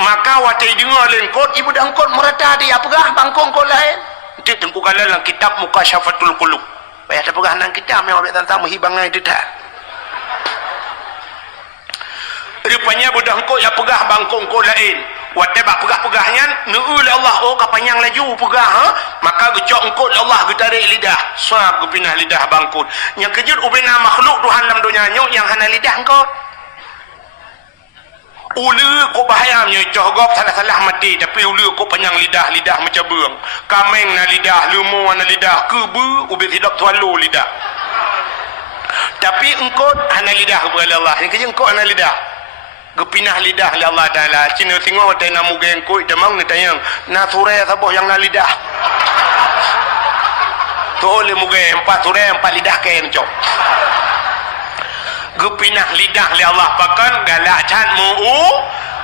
maka watai dengar le engkot ibu dah engkot merata dia pegah bangkong engkot lain itu tengku kala dalam kitab Mukasyafatul Qulub payah ada pegah nang kitab yang ambil tentang menghibangan itu dah rupanya budak engkot ya pegah bangkong engkot lain watai bak pegah-pegahnya nu'ul Allah oh kapanyang laju pegah maka gecok engkot Allah getarik lidah suap gepinah lidah bangkut yang kejut ubina makhluk Tuhan dalam dunia yang hana lidah engkot ulu ko bahaya nyocoh salah-salah mati tapi ulu ko panjang lidah macam beung kameng na lidah lumo na lidah kebu ubi tidak tualu lidah tapi engkot hana lidah kepada Allah yang kerja engkot hana lidah gepinah lidah li Allah Ta'ala cina tengok watai namu gengkut demang ni tayang na surai saboh yang na lidah tu oleh muge 4 surai 4 lidah kain cok gepinah lidah li Allah pakan galak cat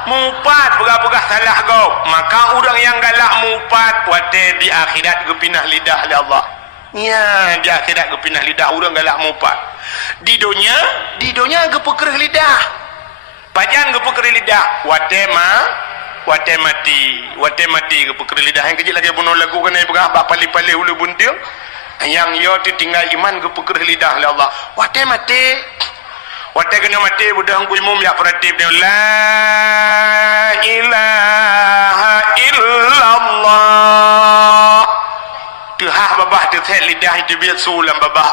mupat pegah-pegah salah kau maka orang yang galak mupat watai di akhirat gepinah lidah li Allah ya di akhirat gepinah lidah orang galak mupat di dunia gepekerih lidah pajan gepekerih lidah watai mati gepekerih lidah yang kecil lagi bunuh lagu kena pegah bak pali-pali ulu buntil yang yo tinggal iman gepekerih lidah li Allah watai kena mati budak ku umum ya peratib dia la ilaha illallah tuhah babah tu set lidah itu biar sulam babah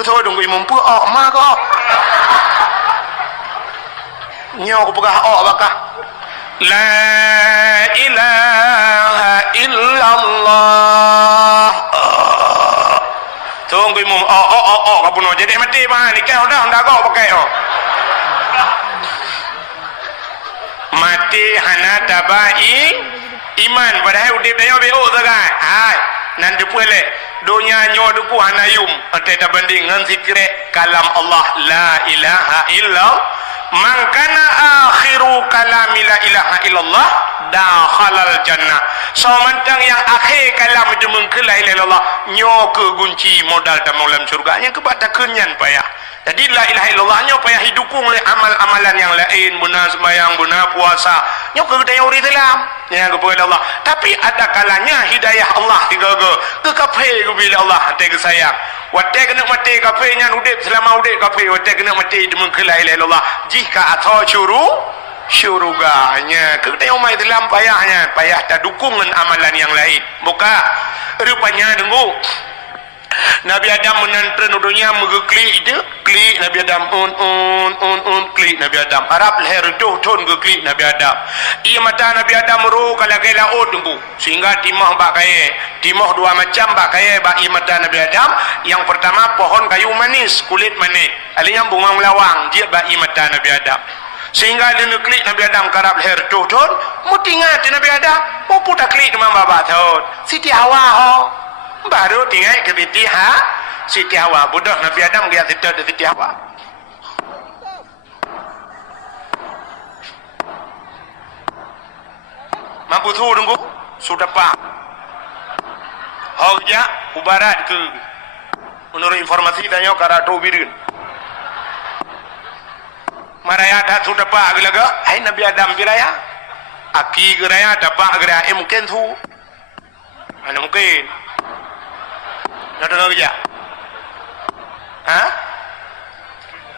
tu dong ku umum pu ma ko nyo ku pegah bakah la ilaha illallah tunggu imum kapuno jadi mati mah nikah udah kau pakai mati hana tabai iman padahal udip dayo beo sagai hai nan dipule dunia nyo duku hanayum ate tabanding ngan zikre kalam Allah la ilaha illallah man kana akhiru kalami la ilaha illallah dakhalal jannah so mantang yang akhir kalam itu mengke la ilaha illallah nyo ke kunci modal dalam surga nya kepada kenyan payah. Jadi la ilaha illallah nyo payah hidukung oleh amal-amalan yang lain, guna sembahyang, guna puasa. Nyo ke daya uri dalam. Ya kepada Allah. Tapi ada kalanya hidayah Allah tiga ke kafe bila Allah tega sayang. Wate kena mati kafe nya udip selama udip kafe wate kena mati demi la ilaha illallah. Jika atau syuruganya ke daya mai dalam payahnya, payah tak dukungan amalan yang lain. Buka rupanya tunggu. Nabi Adam menantren dunia mengeklik itu klik Nabi Adam klik Nabi Adam Arab leher tu ton klik Nabi Adam ia mata Nabi Adam ru kalau gela tunggu sehingga timah bak kaya timah dua macam bak kaya bak ia mata Nabi Adam yang pertama pohon kayu manis kulit manis alinya bunga melawang dia bak ia mata Nabi Adam sehingga dia klik Nabi Adam karab leher tu ton mutingat Nabi Adam mau putar klik dengan bapak tahun Siti Hawa ho baru tinggal ke Siti Siti Hawa budak Nabi Adam dia cerita di Siti Hawa mampu tu tunggu sudah pak hauja ubarat ke menurut informasi tanya karatu birin maraya dah sudah pak gelaga hai Nabi Adam biraya aki geraya dapat geraya mungkin tu mana mungkin nak dengar kerja? Ha?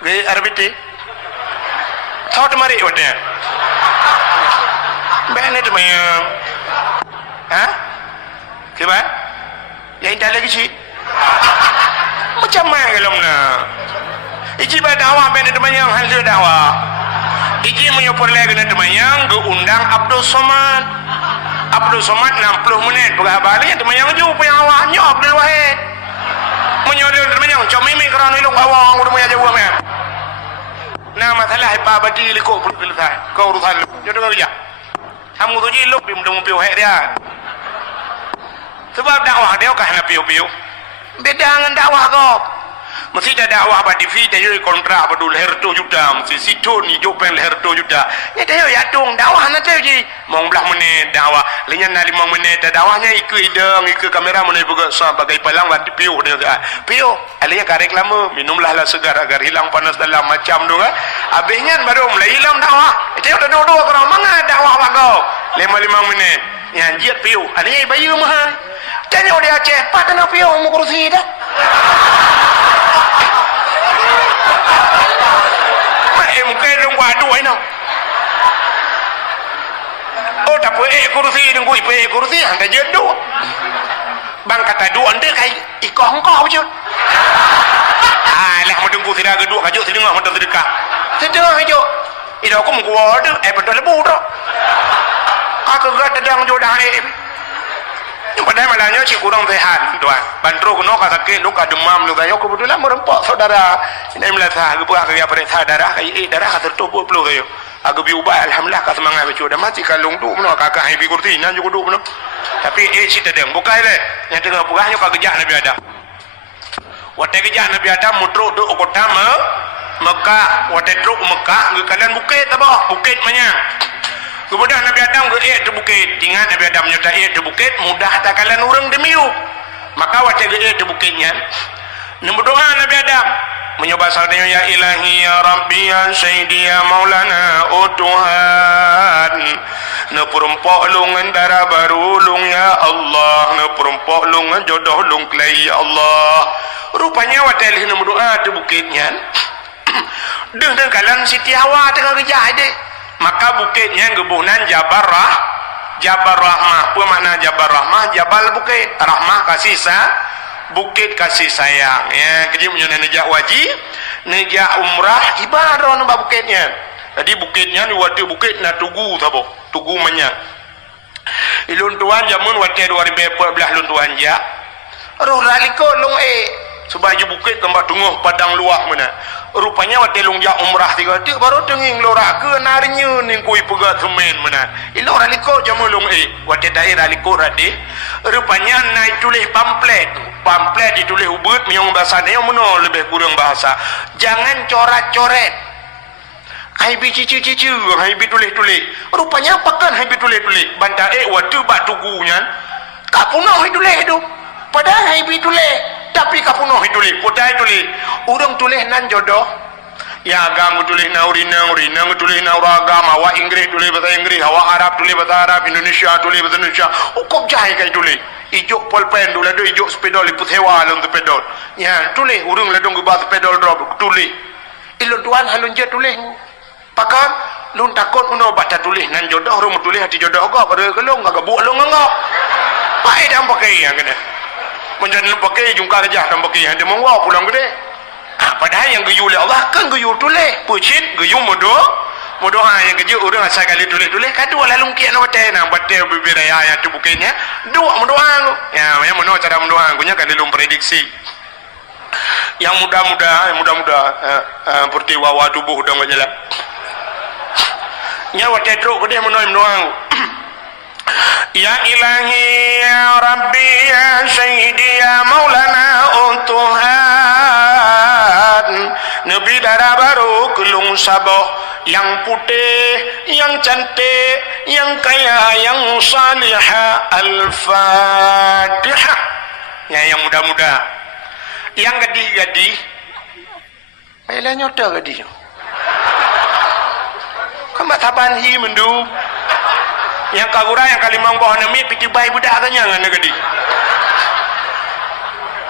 Gaya RBT? Thought mari hotel. Bene tu mayang. Ha? Kibat? Yang indah lagi sih. Macam mana kalau na? Iji berdakwah bene tu mayang hasil dakwah. Iji menyopor lagi tu mayang geundang Abdul Somad. Abdul Somad 60 menit pegah balik tu mayang jumpa yang awaknya Abdul Wahid. Menyolong termenyang cuma mimi kerana ilung awang udah punya jauh men. Nah masalah apa bagi likuk perlu selesai. Kau urusan lu. Jodoh kau kerja. Kamu tu je iluk di mudah piu hek dia. Sebab dakwah dia kan nak piu-piu. Beda dengan dakwah kau. Mesti ada dakwah pada TV dia jadi kontrak pada leher 2 juta. Mesti situ ni jopen leher 2 juta. Ya dia ya tung dakwah nanti je. Mau belah menit dakwah. Lenyan 5 menit dakwahnya ikut hidung, ikut kamera menit juga sebagai palang mati piu dia kata. Piu, alihnya karek lama minumlah lah segar agar hilang panas dalam macam tu kan. Habisnya baru mulai hilang dakwah. Itu udah dua-dua orang mana dakwah kau. 5 menit. Yang jiat piu. Alihnya bayu mah. Tanya dia Aceh, "Pak kena piu mau kursi dah?" Mungkin dong waduh ini. Oh tapi kursi dong gue kursi anda jodoh. Bang kata dua anda kayak ikoh engkau je. Alah mendung ku tidak kedua kajuk sedengah mendung sedekah. Sedengah kajuk. Itu aku mengkuat betul lebu tu. Aku gak tedang jodoh ni. Padahal malahnya cik kurang sehat tuan. Bantro kuno sakit luka demam luka yo kebetulan merempok saudara. Ini melasa aku buat kerja pada saudara kayak darah kata tubuh pelu kayo. Aku biubah alhamdulillah ka semangat becu dah mati kalung tu meno kakak hai bi kurti nan juga duk meno. Tapi si tedeng bukai le. Yang tengah buahnya ka gejak Nabi Adam. Wate gejak Nabi Adam mutruk duk kota Mekah, wate truk Mekah ngekalan bukit apa? Bukit manyang. Kemudian Nabi Adam ke tu bukit. Ingat Nabi Adam nyata tu bukit mudah takalan orang demiu. Maka wajah tu bukitnya. Berdoa Nabi Adam menyoba saltanya ya ilahi ya rabbi ya sayyidi ya maulana oh Tuhan. Ne perumpok lungan darah baru lung ya Allah. Ne perumpok lungan jodoh lung kelai ya Allah. Rupanya wajah ini berdoa tu bukitnya. Dengan kalan Siti Hawa tengah kerja adik. Maka bukitnya gebunan Jabal Rahmah. Apa makna Jabal Rahmah? Jabal bukit, Rahmah kasih bukit kasih sayang. Ya, kerja menyunan nejak wajib, nejak umrah ibadah nampak bukitnya. Jadi bukitnya ni waktu bukit na tugu tabo, tugu manya. Ilun tuan jamun waktu 2014 lun tuan ja. Roh laliko long sebaju bukit kembak tunggu padang luah mana. rupanya wate lungjak umrah tiga tik baru tenging lora ke narinya ning kui pega temen mana ilo raliko jamulung wate daerah liko rade rupanya naik tulis pamflet ditulis ubut miong bahasa dia meno lebih kurang bahasa jangan coret-coret haibi cici-cici haibi tulis-tulis rupanya apakan haibi tulis-tulis banta waktu bak tugunya kak punah tulis tu padahal haibi tulis tapi kapunoh tulis potai tulis urang tulis nan jodoh ya agama tulis naurina tulis nauragama wa Inggris tulis bahasa Inggris wa Arab tulis bahasa Arab Indonesia tulis bahasa Indonesia kok jahai kai tulis ijo polpen dulu ada ijo sepedol liput hewa lom sepedol ya tulis urang ladong gebas sepedol drop tulis ilo tuan halun je tulis pakan lun takut uno baca tulis nan jodoh urang tulis hati jodoh kok pada kelong agak buat lo ngangok pai dah pakai yang kena menjadi pakai jungkar kerja dan pakai yang dia mengwau pulang gede padahal yang geyu oleh Allah kan geyu tulis pucit geyu modoh yang geyu orang asal kali tulis kadu lalu kian hotel nak batal berbeda yang tu bukainya doa mendoa ya yang mendoa cara mendoa punya kali lum prediksi yang muda-muda seperti wawa tubuh dah menjelat nyawa tetruk gede mendoa Ya ilahi ya Rabbi ya Sayyidi ya Maulana Tuhan Nabi darah baru kelung saboh yang putih, yang cantik, yang kaya, yang salihah Al-Fatihah ya yang muda-muda yang gadi-gadi Mela nyota gadi Kamat taban hi mendu yang kagura yang kalimang bawah nami piti bayi budak tanya dengan negedi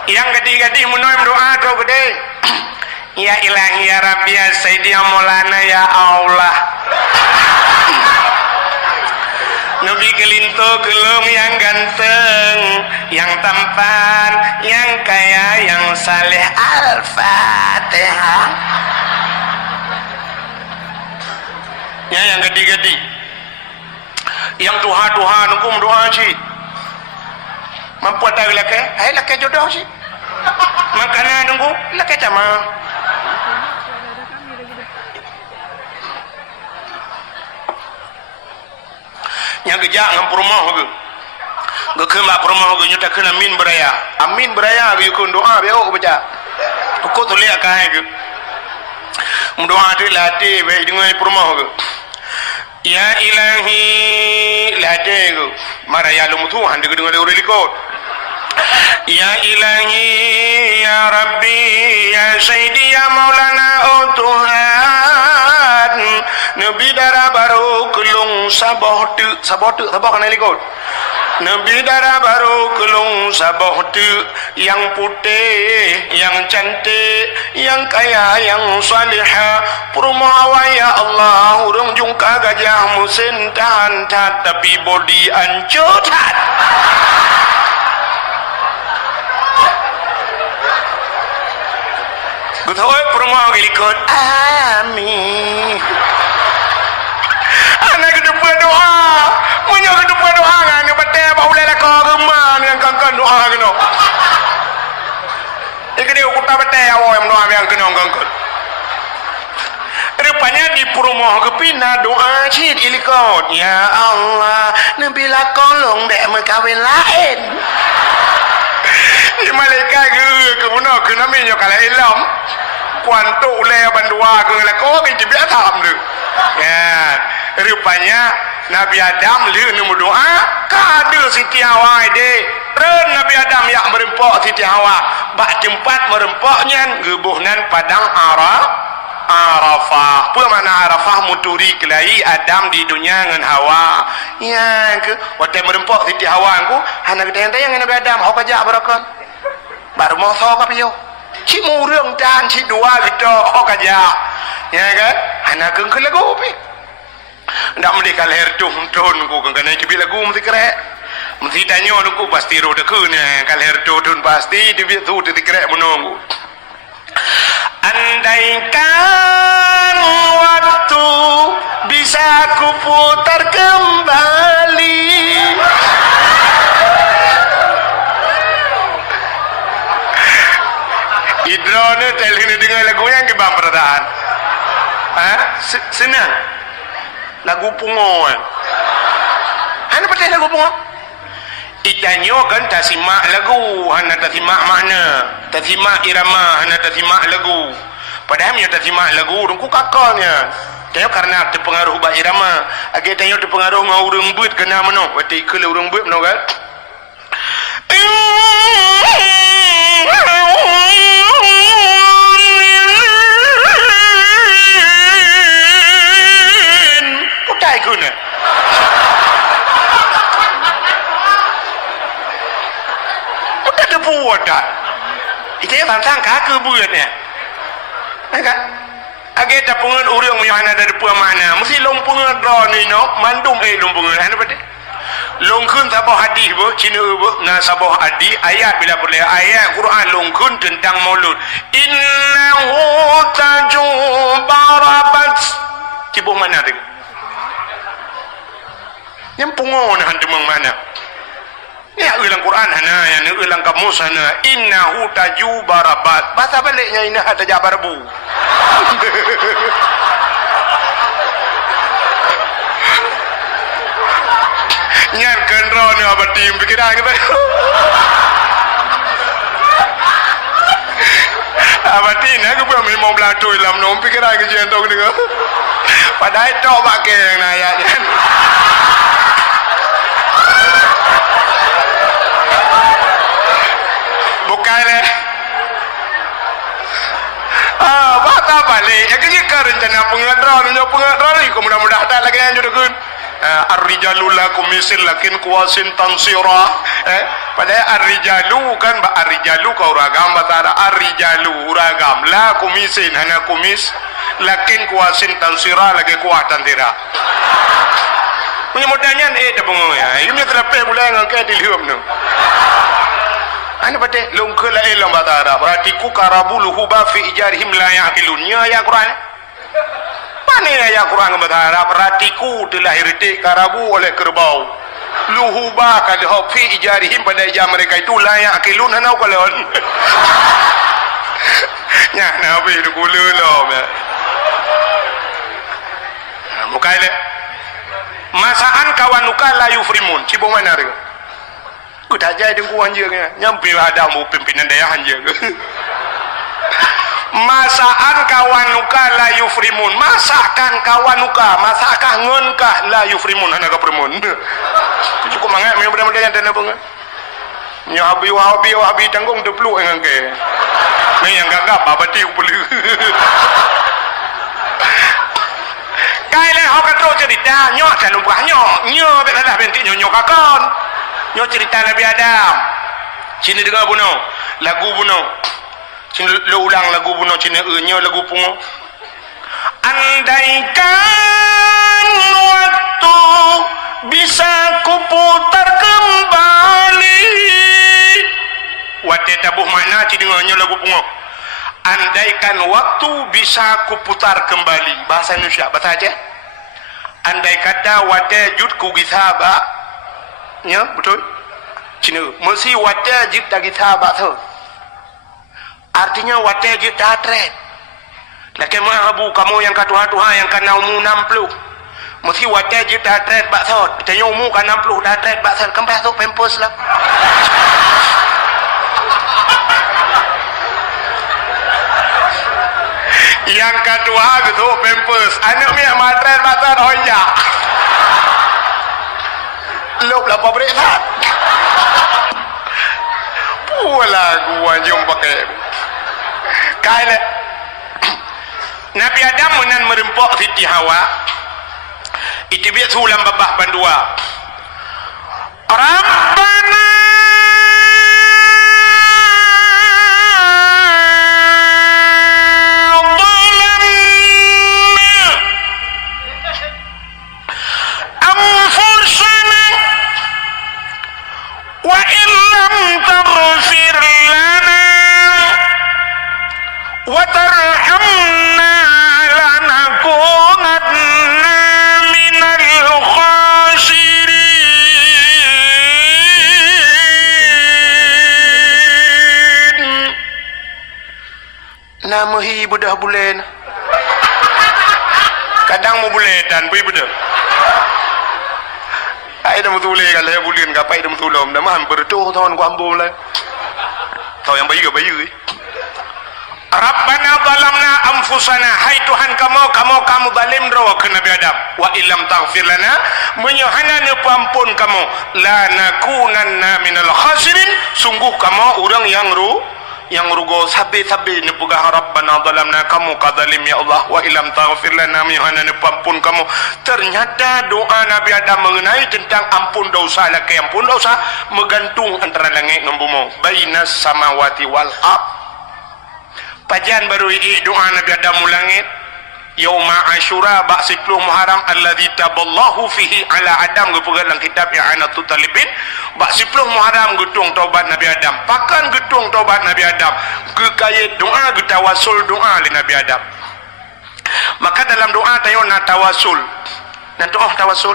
yang gedi-gedi menuim doa tu gede ya ilahi ya Rabbi ya Sayyidi ya Maulana ya Allah Nabi kelinto gelung yang ganteng yang tampan yang kaya yang saleh Al-Fatihah ya yang gedi-gedi yang Tuhan aku mendoa sih mampu ada laki jodoh sih makanya nunggu laki sama yang gejak ngampur rumah ke mak rumah nyuta kena amin beraya aku doa biar aku baca aku tulis akan mendoa tu latih baik dengan rumah Ya ilahi ladegu maraya lu Tuhan dengan orang likut Ya ilahi ya Rabbi ya Sayyidi ya Maulana Tuhan Nabi darah baru kelung saboh kan likut Nabi darah baru kelung saboh yang putih, yang cantik, yang kaya, yang salihah. Perumawa ya Allah, urung jungka gajah musim tahan-tahan tapi body ancutan. Gutoi perumawa gilikot. Amin. Anak kedua doa. Punya kedua doa kan betul baulai lah kau geman yang kangkan doa kena. Iki dia ukuta betul awak yang doa yang kena kangkan. Rupanya di perumahan kepina doa cid ilikot. Ya Allah, nabilah kolong dek mengkawin lain. Di malaikat ke bunuh ke namanya kalau ilam. Kuantu ulai bandua ke lako ke biasa hamdu. Ya, rupanya Nabi Adam lu nemu doa kadu Siti Hawa ide ren Nabi Adam yang merempok Siti Hawa bak tempat merempoknya gebuhnan padang Arafah. Apa mana Arafah muturi kelai Adam di dunia dengan Hawa ya ke waktu merempok Siti Hawa aku anak gede yang Nabi Adam hok aja berakon baru mau sok apa yo si murung dan si dua gitu hok aja ya kan anak kengkel lagu ndak mendekal hertuh ton ku kena kibil lagu mesti kerek mesti danyo ku pasti ro dekune kal hertuh ton pasti dibi tu dikrek menunggu andaikan waktu bisa ku putar kembali Idro ni tadi ni dengar lagu yang ke bang perasaan. Senang. Lagu pungo kan. Ana betul lagu pungo. Itanyo kan tak simak lagu, hana tak simak makna, tak simak irama, hana tak simak lagu. Padahal dia tak simak lagu, dengku kakalnya. Tengok karena terpengaruh ba irama. Agi tengok terpengaruh ngau urang beut kena mano. Wati ke urang beut mano kan. Kutai guna. Kutai buat dah. Itu yang tantang kaki buat ni. Kan? Agi tak pengen urang yang ada depan mana. Mesti lompungan draw ni no. Mandum lompungan. Apa dia? Longkun sabah hadis bu, Cina bu, na sabah hadis ayat bila boleh ayat Quran longkun tentang maulud. Innahu tajubarabat. Cibu mana tu? Yang pungon hantu mana? Ya ulang Quran hana, yang ulang kamus hana. Innahu tajubarabat. Bahasa baliknya inna tajabarabu. Nyan kendro ni apa tim pikiran kita. Apa tim aku pun memang belajar dalam nom pikiran ke jantung ni. Padahal tok pakai yang naya kan. Bukan le. Bata balik. Aku ni rencana pengadran ni. Mudah-mudahan tak lagi yang jodoh. Ar-rijalu lakum misil lakin kuasin tansira. Padahal ar-rijalu kan ar-rijalu kau ragam batara ar-rijalu ragam la kumisin hana kumis lakin kuasin tansira lagi kuat tantira. Punya modalnya dah bungo ya. Ini terlepas bulan ngangkat dilhum tu. Ana pate longke la elam batara beratiku karabuluhu ba fi ijarihim la yaqilun ya Quran. Mana ya Quran berharap perhatiku telah hirtik karabu oleh kerbau luhuba kadhab fi ijarihim pada ijah mereka itu layak akilun hanau kalon nya nabi dukulu lo bukan le masaan kawanuka la yufrimun cibong mana dia ku tak jadi dengku anja nyampe ada mu pimpinan daya anja masaan kawanuka la yufrimun masakan kawanuka masakah ngonka la yufrimun hana ka primun cukup mangat me mudah-mudahan yang tanda bunga nya abi tanggung deplu engang ke me yang gagap abati upelu kai le ho katro cerita nyo janum nyo belah benti nyo kakon nyo cerita Nabi Adam sini dengar buno lagu buno Cina lo ulang lagu buno Cina nya lagu pungo. Andaikan waktu bisa kuputar kembali. Wate tabuh makna Cina nya lagu pungo. Andaikan waktu bisa kuputar kembali. Bahasa Indonesia bahasa aja. Andai kata wate jud ku gisaba. Nya betul. Cina mesti wate jud ta gisaba tu. Artinya wadah je datret. Laki mahabu kamu yang katuha-tuha yang kena umur 60. Mesti wadah je datret baksod. Tanya umur kan 60 datret baksod. Kembali tu pempos lah. Yang katuha tu pempos. Anak miak matret baksod hoya. Lop lah pabrik lah. Pualah gua jom pakai. Kala Nabi Adam menan merempok Siti Hawa itu biar sulam babah bandua Rabbana dhalamna anfusana wa illam taghfir lana وترحمنا لنكونن من الخاسرين nama hi budah bulan kadang mau bulan dan bui budah ai dah betul le kalau bulan gapai dah betul dah mah bertuh tahun ku ambom lah tahu yang bayi ke bayi Rabbana zalamna anfusana hai Tuhan kamu zalim rawa ke Nabi Adam wa illam taghfir lana menyohana pampun kamu la nakunanna minal khasirin sungguh kamu orang yang rugo sabi ni pegah Rabbana zalamna kamu kadzalim ya Allah wa illam taghfir lana menyohana pampun kamu ternyata doa Nabi Adam mengenai tentang ampun dosa laki ampun dosa menggantung antara langit dan bumi bainas samawati wal ardh Pajan baru doa Nabi Adam langit Yauma Ashura bak 10 Muharram alladzi taballahu fihi ala Adam gepegang dalam kitab yang Anatu Talibin bak 10 Muharram getung taubat Nabi Adam pakan getung taubat Nabi Adam kekait doa getawasul doa li Nabi Adam maka dalam doa tayo na tawasul dan doa tawasul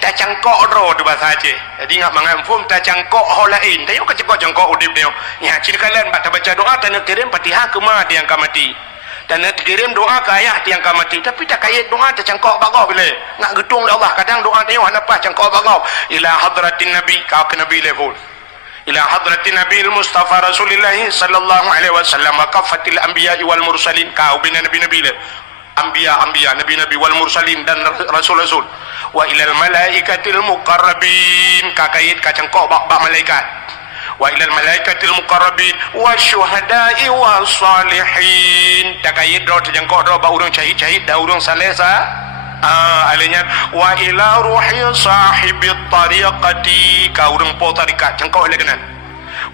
tak cangkok ro tu bahasa Aceh jadi ngak mengamfum tak cangkok ho lain tayo ka cangkok udip dia ya cilakalan baca doa tanah kirim Fatihah ke ma tiang kamati tanah kirim doa ke ayah tiang kamati tapi tak kait doa tak cangkok bagau bila ngak getung Allah kadang doa tayo hanapa cangkok bagau ila hadratin nabi ka ke nabi level ila hadratin nabi Mustafa Rasulullah sallallahu alaihi wasallam kafatil anbiya wal mursalin ka ubina nabi-nabi anbiya nabi-nabi wal mursalin dan rasul-rasul wa ilal malaikatil muqarrabin kakait kacangkok bak malaikat wa ilal malaikatil muqarrabin wasyuhada'i wassalihin takait do terjangkok do ba urang cahid da urang saleh alenya wa ila ruhi sahibit tariqati ka urang po tarikat cangkok le kanan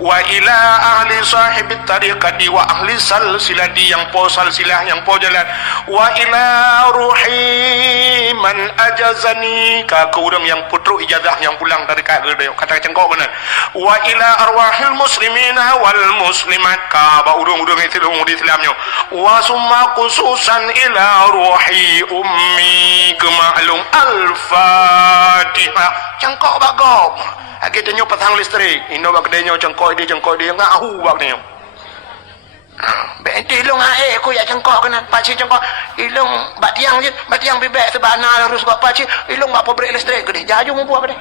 wa ila ahli sahibit tariqati wa ahli salsilati yang po salsilah yang po jalan wa ila ruhi man ajazani ka kurang yang putruk ijazah yang pulang dari kata cengkok benar wa ila arwahil muslimina wal muslimat ka ba urung-urung Islamnya wa summa khususan ila ruhi ummi kemalung al-fatihah cengkok bagok kita nyo patang listrik ino bak denyo cengkok dia ngahu bak denyo benti long ae ko ya cengkok kena paci cengkok ilung batiang bebek sebana harus buat paci ilung bak pabrik listrik gede jaju mu buat gede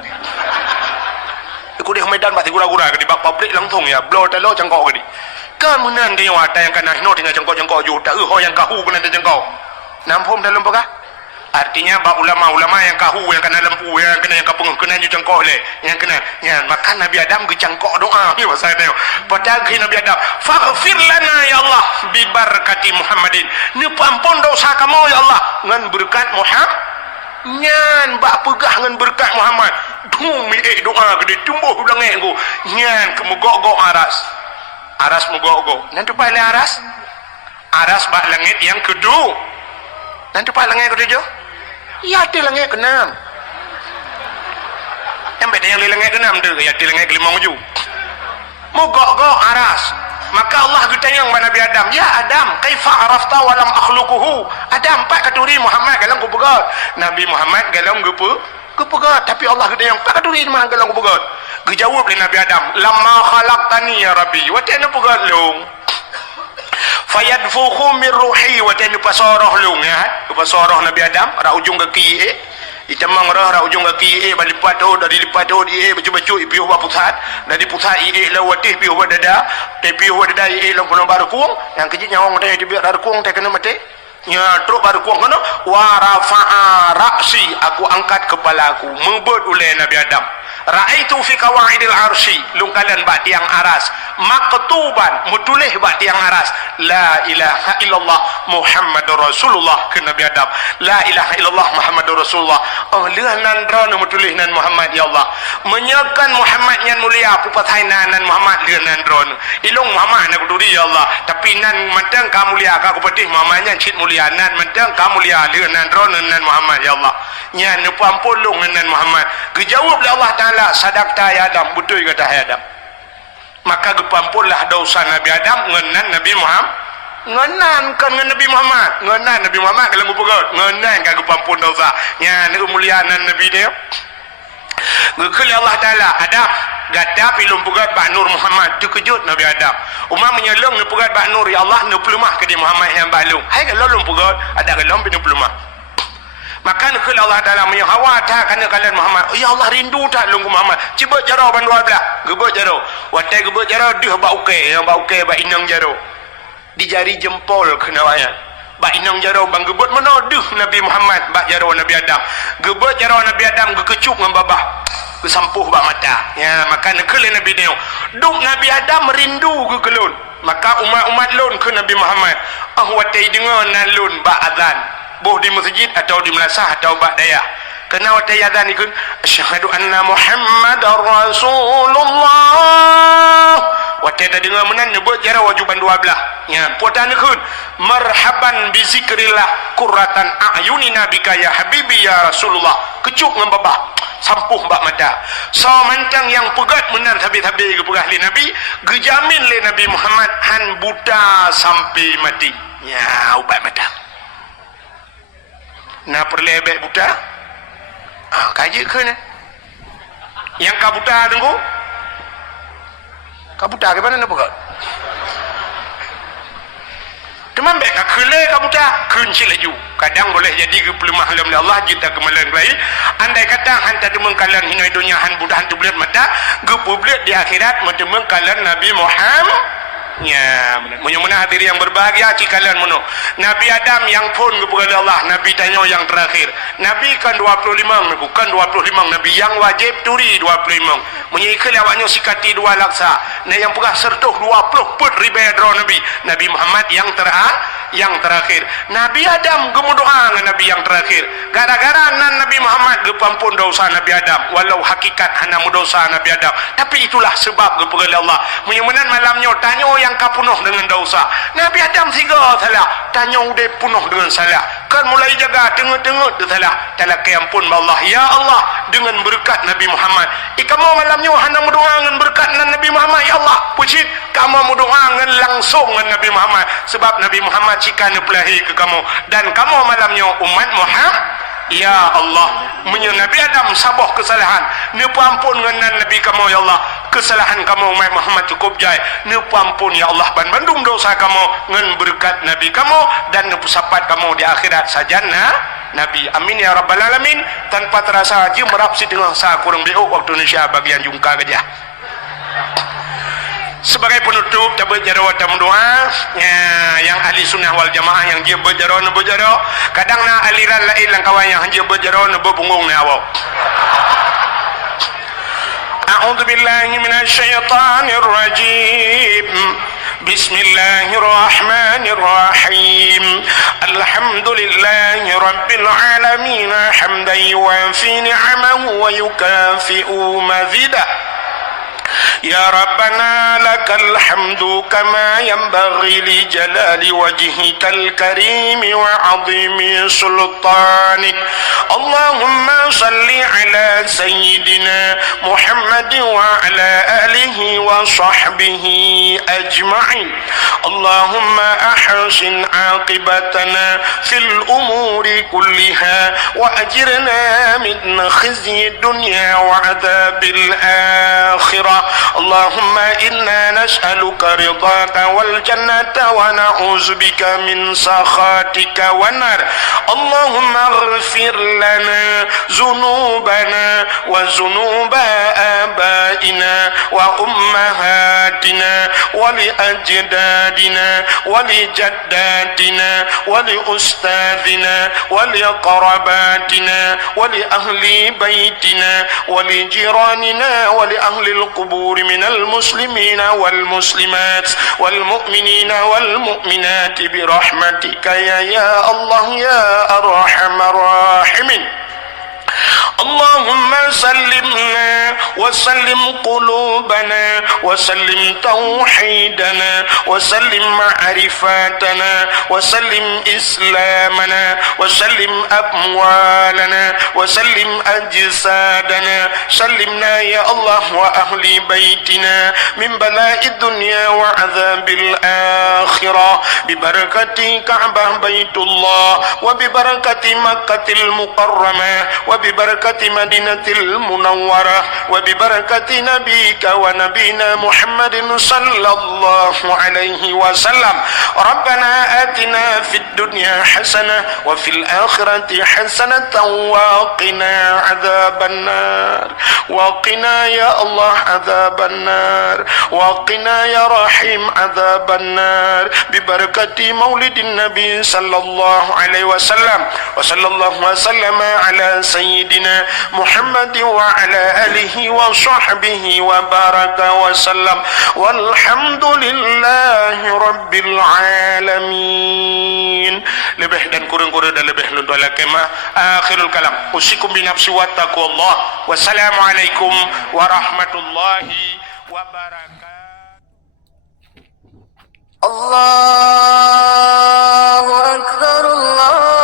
ikut dia medan bati gura-gura gede bak pabrik langsung ya blow telo cengkok gede kemudian dia wata yang kena hino tinggal cengkok juta ho yang kahu kena cengkok nampum dalam pegah artinya bak ulama-ulama yang kahu yang kena lempu yang kena yang kapung kena ju cengkok le yang kena ya maka Nabi Adam ge cengkok doa ni masa tengok padahal Nabi Adam faghfir lana ya Allah bi barakati Muhammadin ni pampun dosa kamu ya Allah ngan berkat Muhammad nyan bak pegah ngan berkat Muhammad dumi doa gede tumbuh ulang engko nyan kemugok-gok aras mugok-gok nanti pai aras bak langit yang kedua nanti pai langit ketujuh ya di langit keenam yang beda yang di langit keenam tu ya di langit kelima tujuh mugok-gok aras maka Allah bertanya kepada Nabi Adam ya Adam kaifa arafta wa lam akhluquhu Adam pak katuri Muhammad galang ku pegat Nabi Muhammad galang ku pegat tapi Allah bertanya pak katuri Muhammad galang ku pegat dijawab oleh Nabi Adam lamma khalaqtani ya Rabbi wa ta'ala pegat long fayadfukhu min ruhi wa ta'ala pasoroh long ya pasoroh Nabi Adam ra ujung kaki itamang ra ujung kaki balipat dari lipat baju-baju ipiu ba pusat dari pusat lawatih piu ba dada piu ba dada long kono baru kuang yang kecil nyawang teh di baru kuang teh kena mati nya truk baru kuang kono wa rafa'a ra'si aku angkat kepalaku membut oleh Nabi Adam ra'aitu fi qawaidil arsy lungkalan ba tiang aras maktuban mutulih ba tiang aras la ilaha illallah Muhammadur Rasulullah ke Nabi Adam la ilaha illallah Muhammadur Rasulullah leunan drone mutulih nan Muhammad ya Allah menyakan Muhammad yang mulia pupat hainan nan Muhammad leunan drone ilung Muhammad nak duri ya Allah tapi nan mentang ka mulia ka ku petih Muhammad yang cit mulia nan mentang ka mulia leunan drone nan Muhammad ya Allah nya nu pampulung nan Muhammad gejawab oleh Allah Taala sadaqta ya Adam betul kata Adam maka gepampullah dosa Nabi Adam ngenan Nabi Muhammad ngenan kan Nabi Muhammad ngenan Nabi Muhammad kalau ngupegot ngenan kan gepampun dosa nya nu mulianan Nabi dia ngekeli Allah Taala Adam gata pilum pugat Pak Nur Muhammad terkejut Nabi Adam umah menyelong nu pugat Pak Nur ya Allah nu pelumah ke di Muhammad yang balung hai kalau lum pugat ada kalau nu pelumah maka nak Allah Taala menyuruh Hawa tak kena kalian Muhammad ya Allah rindu tak lung Muhammad cuba jaro bandua belah gebek jaro watai gebek jaro dah ba uke yang ba uke ba inang jaro di jari jempol kena wayang ba inang jaro bang gebet menoduh Nabi Muhammad ba jaro Nabi Adam gebek jaro Nabi Adam gekecuk dengan babah kesampuh bak mata ya maka nak Nabi dia duk Nabi Adam merindu ke kelun maka umat-umat lun ke Nabi Muhammad watai dengar nan lun ba azan boh di masjid atau di melasah atau bak daya kena watai azan ikun asyhadu anna Muhammadar Rasulullah watai dah dengar menan nyebut jara wajuban dua belah ya puatan ikun marhaban bi zikrillah qurratan a'yunina bika ya habibi ya Rasulullah kecuk dengan babah sampuh bak mata so mancang yang pegat menan habis-habis ke pegah li Nabi gejamin li Nabi Muhammad han buta sampai mati ya ubat mata na perlebek buta kaji ke ni yang kabuta tunggu kabuta ke mana nak pegat teman baik kele kabuta kunci laju kadang boleh jadi ke pelumah oleh Allah kita kemalan lain andai kata hantar demeng kalian hinai dunia han budak hantu belit mata ge publik di akhirat mentemeng kalian Nabi Muhammad ya menyemuna hadiri yang berbahagia ci kalian mono Nabi Adam yang pun kepada Allah Nabi tanya yang terakhir Nabi kan 25 bukan 25 Nabi yang wajib turi 25 menyikil awaknya sikati dua laksa nah yang pegah sertuh 20 put ribedro Nabi Muhammad yang terakhir Nabi Adam gemudoa dengan Nabi yang terakhir gara-gara nan Nabi Muhammad gepampun dosa Nabi Adam walau hakikat hana dosa Nabi Adam tapi itulah sebab kepada Allah menyemanan malamnya tanya yang kapunuh dengan dosa Nabi Adam siga salah tanya udah punuh dengan salah kan mulai jaga tengok-tengok tu salah talakai ampun Allah ya Allah dengan berkat Nabi Muhammad kamu malamnya hana doa dengan berkat Nabi Muhammad ya Allah puji kamu doa dengan langsung dengan Nabi Muhammad sebab Nabi Muhammad jika nepelahi ke kamu dan kamu malamnya umat Muhammad ya Allah Nabi Adam sabah kesalahan nepu ampun dengan Nabi kamu ya Allah kesalahan kamu umat Muhammad cukup jai nepu ampun ya Allah bandung dosa kamu dengan berkat Nabi kamu dan nepu sapat kamu di akhirat sajana Nabi amin ya rabbal alamin tanpa terasa haji merap si tengah sah kurang biuk waktu Indonesia bagian jungka kerja sebagai penutup kita berjaro dalam doa ya, yang ahli sunnah wal jamaah yang dia berjaro kadang na aliran lain lang kawan yang dia berjaro punggung na awak a'udzu billahi minasy syaithanir rajim bismillahirrahmanirrahim alhamdulillahi rabbil alamin hamdan yuwafi ni'amahu wa yukafi'u mazidah يا ربنا لك الحمد كما ينبغي لجلال وجهك الكريم وعظيم سلطانك اللهم صل على سيدنا محمد وعلى آله وصحبه أجمعين اللهم أحسن عاقبتنا في الأمور كلها وأجرنا من خزي الدنيا وعذاب الآخرة اللهم إنا نسألك رضاك والجنة ونعوذ بك من سخطك والنار اللهم اغفر لنا ذنوبنا وذنوب آبائنا وأمهاتنا ولأجدادنا ولجداتنا ولأستاذنا ولقرباتنا ولأهل بيتنا ولجيراننا ولأهل القبور من المسلمين والمسلمات والمؤمنين والمؤمنات برحمتك يا الله يا أرحم الراحمين اللهم سلمنا وسلم قلوبنا وسلم توحيدنا وسلم معرفاتنا وسلم إسلامنا وسلم أموالنا وسلم أجسادنا سلمنا يا الله وأهل بيتنا من بلاء الدنيا وعذاب الآخرة ببركة كعبة بيت الله وببركة مكة المكرمة وببركة ببركة مدينة المنورة وببركة نبيك ونبينا محمد صلى الله عليه وسلم ربنا آتنا في الدنيا حسنة وفي الآخرة حسنة وقنا عذاب النار وقنا يا الله عذاب النار وقنا يا رحيم عذاب النار ببركة مولد النبي صلى الله عليه وسلم وصلى الله وسلم على سيدنا محمد وعلى آله وصحبه وبارك وسلم والحمد لله رب العالمين. Lebih dan kurang-kurang dan lebih luntur kemah. Akhirul kalam. Usikum binafsi wa taqwallah. Wassalamualaikum warahmatullahi wabarakatuh. Allahu Akbar, Allahu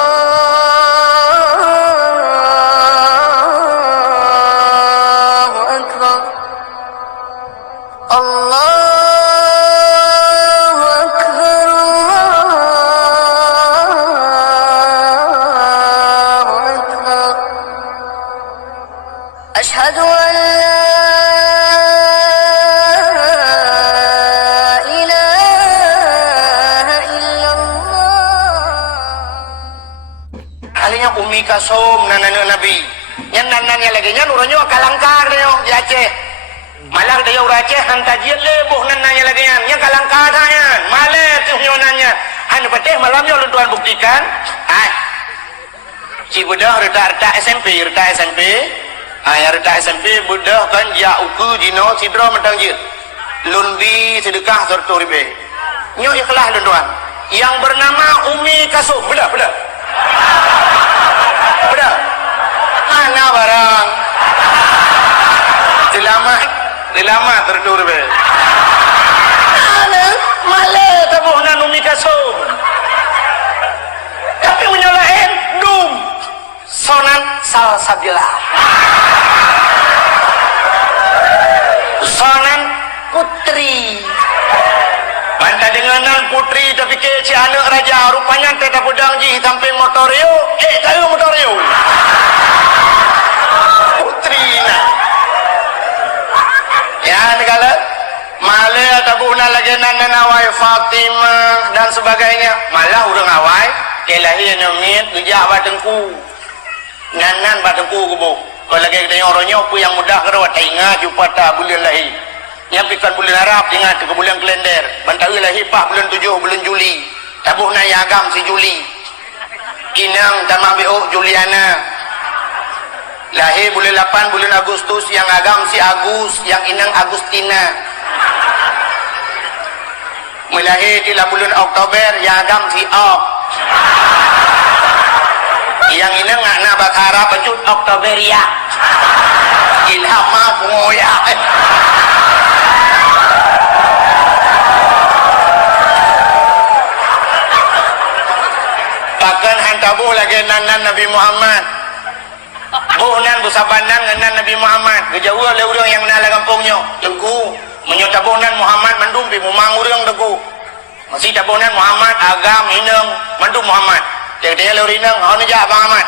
Akbar, Allahu Akbar, Allahu Akbar. Ashhadu an Umi kasum nananya Nabi yang nananya lagi nya nuranyo kalangkar dia di Aceh malah dia urang Aceh hantajian lebuh nananya lagi yang kalangkar tanya malah tu nyonanya anu pateh malamnya ulun tuan buktikan si budak retak SMP ya retak SMP budak kan ya uku jino sidro mentang je lunbi sedekah serta ribe nyo ikhlas tuan yang bernama Umi kasum bedak mana barang selamat tertur be mana male tabuhna Umi kasum tapi menyolain dum sonan salsabila sonan putri Banta denganan putri tapi ke si anak raja rupanya teta pedang ji samping motorio kayu motorio putri nah ya negala male tabuna lagi nana nawai Fatimah dan sebagainya malah urang awai kelahi nyomit gejak batengku nanan batengku kubu kalau lagi kita nyoronyo pu yang mudah kerawat ingat jumpa tak bulan lahi nyampikan bulan Arab ingat ke bulan kalender bantawi lahi pah bulan 7 bulan Juli tabuh na agam si Juli inang tamah biuk Juliana lahir bulan 8 bulan Agustus yang agam si Agus yang inang Agustina mulai di bulan Oktober yang agam si Ok yang inang ngakna bakara pencut Oktoberia ilhama pungoya bahkan hantabuh lagi nanan Nabi Muhammad buhnan busabanan dengan Nabi Muhammad kejauh oleh orang yang menala kampungnya tengku menyotabuhnan Muhammad mendumpi memang orang tengku masih tabuhnan Muhammad agam inang mandum Muhammad dia lewat inang awak nejak Abang Ahmad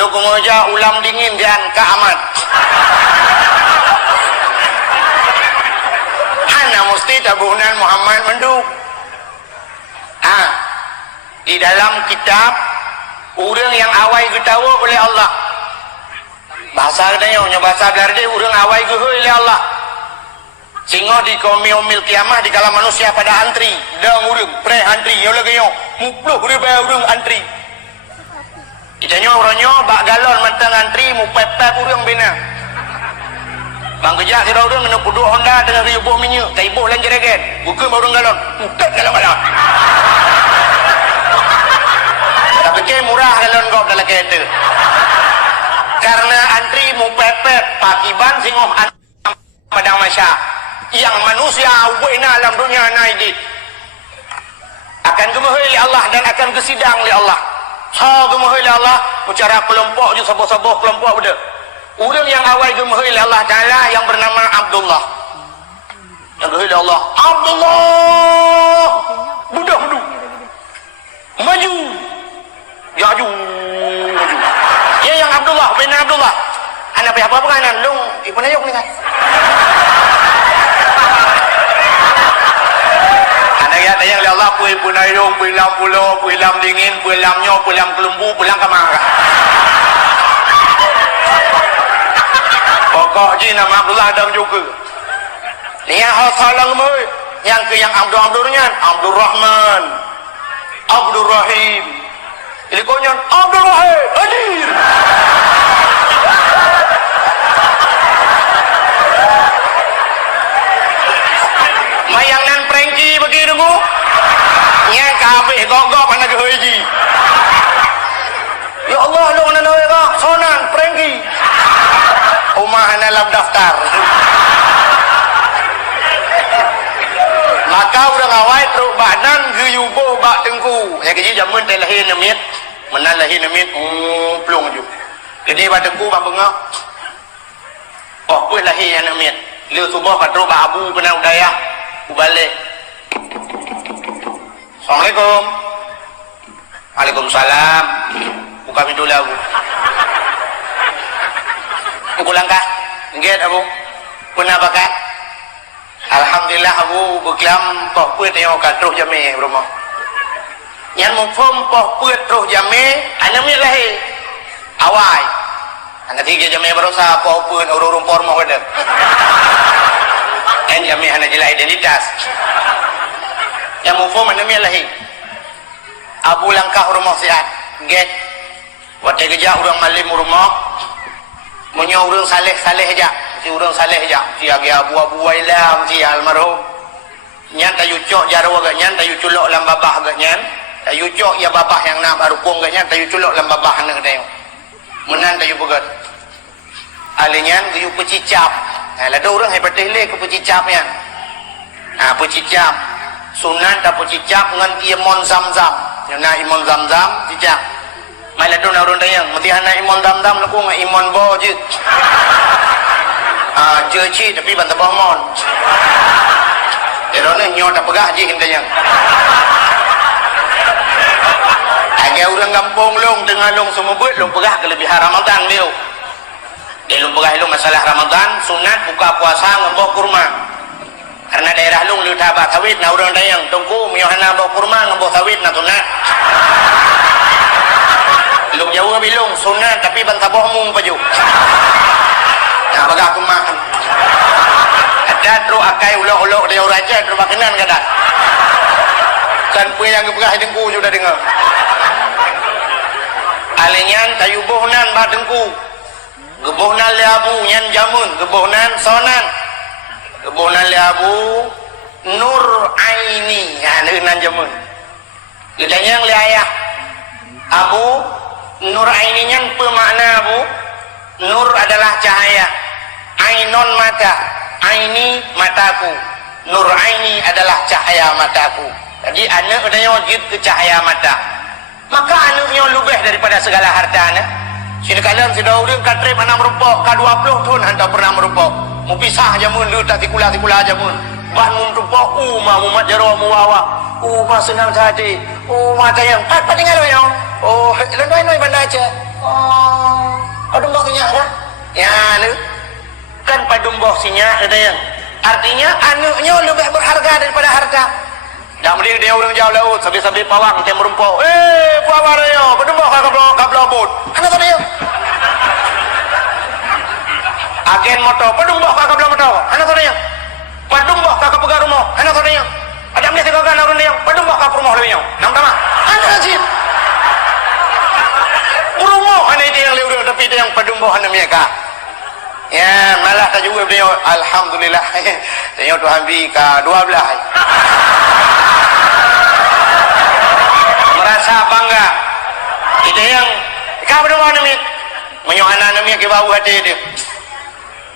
lu kemoja ulam dingin dan Kak Ahmad hana mesti tabuhnan Muhammad mendum di dalam kitab orang yang awai getawa oleh Allah bahasa katanya bahasa garde orang awai gehe oleh Allah sehingga di komil kiamah di kala manusia pada antri dang urang pre antri yo lagi yo mupluh urang antri kitanya orangnya bak galon mentang antri mu pepep urang bina bang gejak sira urang kena kudu Honda dengan ribuh minyak taibuh lan jeregen bukan urang galon bukan galon tapi ke murah galon kau dalam kereta karena antri mu pepep pakiban singoh pada masa yang manusia wena alam dunia naik akan gemuhai Allah dan akan kesidang oleh Allah gemuhai Allah bicara kelompok je sabah-sabah kelompok benda orang yang awal gemuhai Allah Ta'ala yang bernama Abdullah yang gemuhai Allah Abdullah budak maju ya yang Abdullah bin Abdullah anak apa penganan long ibu nayok ni kan anak ya tayang le Allah pui pun nayong pui lam pulau pui lam dingin pui lam nyo pui lam kelembu pui lam kamang pokok je nama Abdullah adam juga ni yang hal salang moi yang ke yang Abdulnya Abdul Rahman Abdul Rahim ini konyon Abdul Rahim hadir mayang nan prengki bagi dengu nya kabeh gogok mana ke haji ya Allah lu nan ka sonan prengki umah dalam daftar maka udah ngawai teruk badan guyubo bak tengku ya keji jamun teh lahir nemit menan lahir nemit plung ju gede bak tengku bak bengak oh pun lahir yang nemit liu subuh patro bak abu kena udaya balik Assalamualaikum Waalaikumsalam buka pintu lah abu pulang kah nggak abu pun apa kah Alhamdulillah abu beklam poh puet yang katruh jame rumah yang mufum poh puet truh jame anak mi lahir awai anak tiga jame berusaha poh puet urung pormo ada kan jame anak jelas identitas yang mufum anak mi lahir abu langkah rumah siat get waktu kerja urang malim rumah punya urang saleh aja si urang saleh aja si agi abu-abu wailam si almarhum nyan tayu cok jarwa gak nyan tayu culok lam babah gak nyan tayu cok ya babah yang nak barukung gak nyan tayu culok lam babah nak tayu menan tayu begat alinyan tayu pecicap ada orang hebat le ke pecicap yan pecicap sunan tak pecicap ngan imon zam-zam na imon zam-zam cicap mai ladon orang tayang mesti anak imon zam-zam nak ku imon bo je je tapi bantah bohmon dia ni nyot tak pegah je hintanya agak orang kampung long tengah long semua buat long pegah kelebihan Ramadan dia long pegah long masalah Ramadan sunat buka puasa ngembok kurma karena daerah long lu tabat sawit na orang tayang tungku miohana bawa kurma ngembok sawit na sunat long jauh ngabi long sunat tapi bantah bohmong paju nah baga aku makan ada terus akai ulok-ulok dia raja terus makanan kada kan punya yang kepegah dengku sudah dengar alinyan tayubuhnan ba dengku gebuhnan liabu nyan jamun gebuhnan sonan gebuhnan liabu nur aini ya neunan jamun gedanya li ayah abu nur aini nyan pemakna abu nur adalah cahaya ainon mata aini mataku nur aini adalah cahaya mataku jadi anak adanya wajib ke cahaya mata maka anaknya lebih daripada segala harta sini kalian sudah udah katri mana merupok K20 tahun anda pernah merupok mau pisah jamun lu tak tikula jamun ban merupok mumat jaro muwawa senang hati mata yang apa tinggal yo lenoi bandar aja padung bohnya ya lu kan padung bohnya ada yang artinya anaknya lebih berharga daripada harta dah mending dia orang jauh laut sambil pawang tem merumpau pawang yo padung boh kablo bot anak tadi yo agen motor padung boh kablo motor anak tadi yo padung boh kakak pegang rumah anak tadi yo ada mesti kakak orang dia padung boh kakak rumah lebih yo nam tama anak sih rumah anak itu yang lewat tapi itu yang padung boh anak mereka ya malah tak juga beliau alhamdulillah tanya Tuhan bi ke 12 merasa bangga itu yang kau berdua nami menyohana nami ke bau hati dia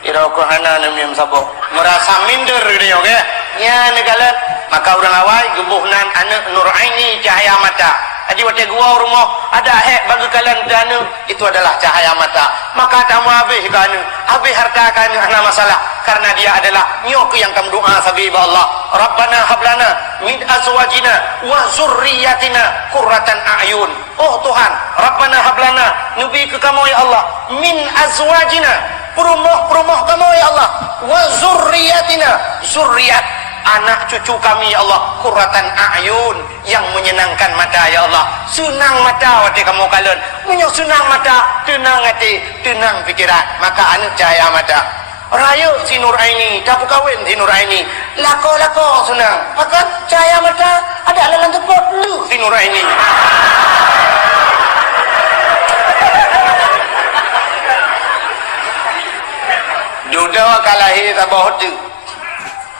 iroko hana nami sabok merasa minder dia oke ya negala maka orang awai gebuhnan anak nur aini cahaya mata jadi waktu gua rumah ada bagi kalian dana itu adalah cahaya mata maka tamu habis harta kan anak masalah karena dia adalah nyok yang kamu doa sabi Allah. Rabbana hablana min azwajina wa zurriyatina qurratan a'yun. Oh Tuhan, Rabbana hablana, nubi ke kamu ya Allah, min azwajina, perumah kamu ya Allah, wa zurriyatina, zurriyat anak cucu kami ya Allah, qurratan a'yun, yang menyenangkan mata ya Allah. Senang mata hati kamu kalian, punya senang mata, tenang hati, tenang pikiran, maka anu cahaya mata. Raya si Nur Aini, tak kawin si Nur Aini, lako senang, maka cahaya mata ada alalan tepot lu si Nur Aini. Jodoh kalahi tabah tu.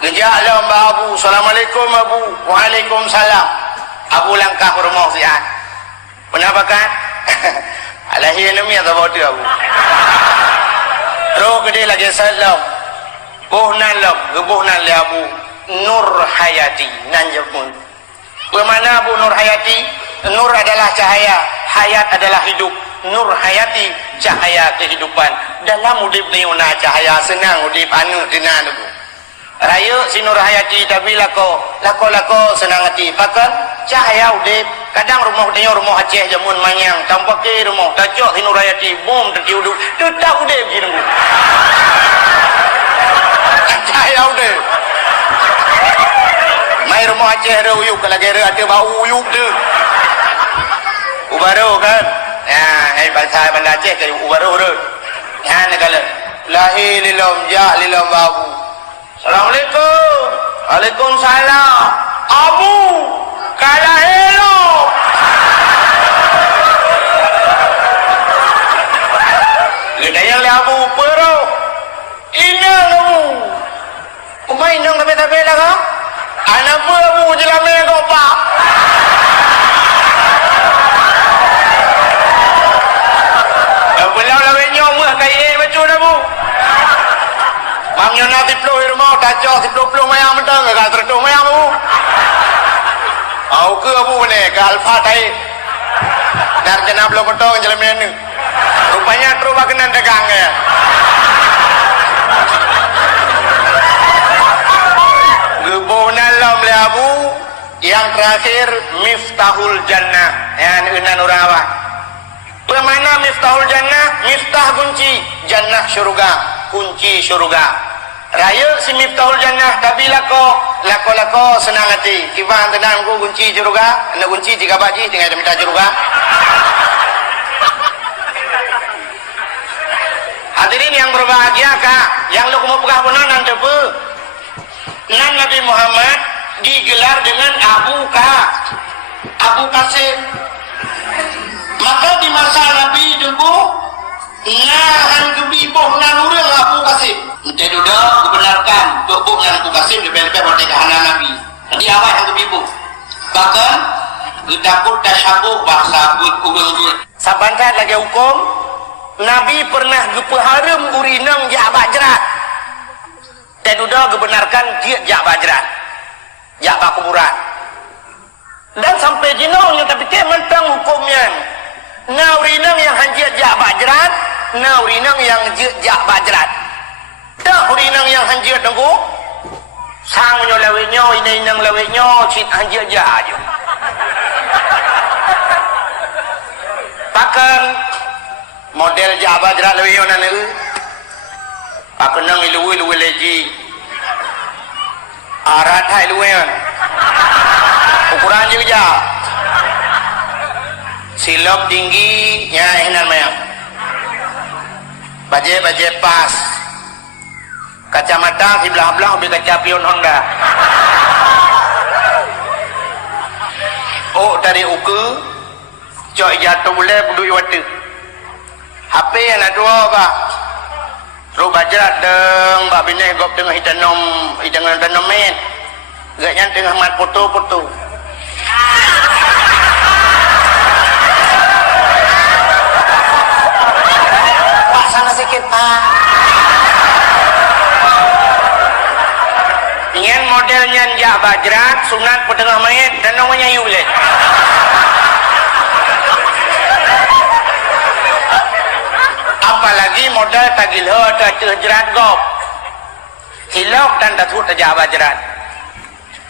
Ngejak lah Mbak Abu, Assalamualaikum Abu, Waalaikumsalam. Abu langkah rumah sihat. Kenapa kan? Alahi enami atau bodoh Abu. Roh gede lagi salam. Buhnan lam, gebuhnan le Abu Nur Hayati nanjepun. Bagaimana Abu Nur Hayati? Nur adalah cahaya, hayat adalah hidup. Nur Hayati, cahaya kehidupan. Dalam udip ni una cahaya, senang udip anu tenan Abu. Raya si Nur Hayati tapi lako senang hati. Pakan cahaya udip. Kadang rumah dia rumah Aceh jamun manyang, tanpa ke rumah tacok si Nur Hayati bom terkiuduk. Tetap udip gini. Cahaya udip. Mai rumah Aceh ada uyuk, kalau ada bau uyuk tu. Ubaru kan? Ya, bahasa Aceh kayak ubaru tu. Ya, negala. Lahi lilam ja lilam babu. Assalamualaikum. Waalaikumsalam. Abu, kalah hello. Gedayang le Abu pero. Inang Abu. Umay inang tapi lah kau. Anak pun Abu jelame kau pak. Belau lawe nyom kai baju Abu. Mamnya nanti puluh rumah tacok 10 mayang mentang enggak tertung mayang Abu. Au ke Abu ni ke Alfa Thai. Darjana belum mentang jelame ni. Rupanya terus bakenan dagang ya. Gebunan lam le Abu. Yang terakhir Miftahul Jannah. Yang unan urawa. Bagaimana Miftahul Jannah? Miftah kunci Jannah syurga, kunci syurga. Raya si Miftahul Jannah tapi lako senang hati. Kifan tenang ku kunci syurga, nak kunci 3 baji tinggal ada minta syurga. Hadirin yang berbahagia kak, yang lu mau pegah benar nanti apa? Nan Nabi Muhammad digelar dengan Abu Qasim. Maka di masa Nabi dulu nahan kebiboh nanuril Abu Qasim. Nanti duda kebenarkan tubuh yang Abu Qasim lebih-lebih merdekahan Nabi. Jadi apa yang kebiboh? Bahkan gedakut dasyabuh bahasa ubel-ubel. Sabantat lagi hukum Nabi pernah gepeharum urinang jak bajrat. Dan duda kebenarkan dia jak bajrat, jak bakuburan. Dan sampai jinaunya tapi ke mentang hukumnya. Naurinang yang hanjir jak bajrat, naurinang yang jak bajrat. Tak urinang yang hanjir tengku. Sangnya lawetnya, inang lawetnya, cit hanjir jak aja. Pakan model jak bajrat lawetnya nana. Pakan nang ilu leji. Arat hai luwean. Ukuran juga. Silop tinggi nya enan mayang. Baje pas. Kacamata sebelah-belah lebih kaca pion Honda. Oh dari uku cok jatuh boleh peduli waktu. HP yang nak dua pak. Ro bajrat deng bak bineh gop tengah hidangan men. Gaknya tengah mat foto-foto. Pak sana sikit pak. Ingin modelnya jak bajrat sunat petengah mayat dan namanya yulet. Apalagi modal tagilho atau jerat gop. hilaf dan datut aja bajrat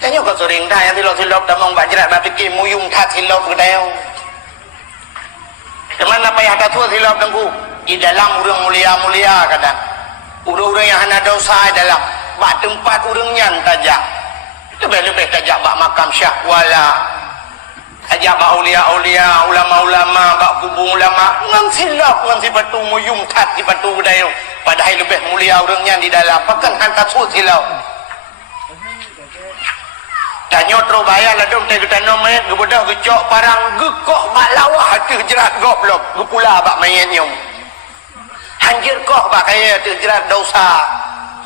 tanya kau sering dah yang hilaf tamang bajrat tapi muyung tat hilaf kedai kemana payah datut hilaf dengku di dalam urang mulia-mulia kadang urang-urang yang hana dosa dalam bak tempat urangnya tajak lebih-lebih tajak bak makam syahwala ajak bak ulia-ulia ulama-ulama bak kubur ulama ngan silap ngan si batu muyung tat di batu kedai padahal lebih mulia urangnya di dalam pakan hantar suut silap dan nyotro bayar lah dong tega tanam mayat gebedah gecok parang gekok bak lawah hati jerat goblok gepula bak mayat nyom hanjir koh bak kaya hati jerat dosa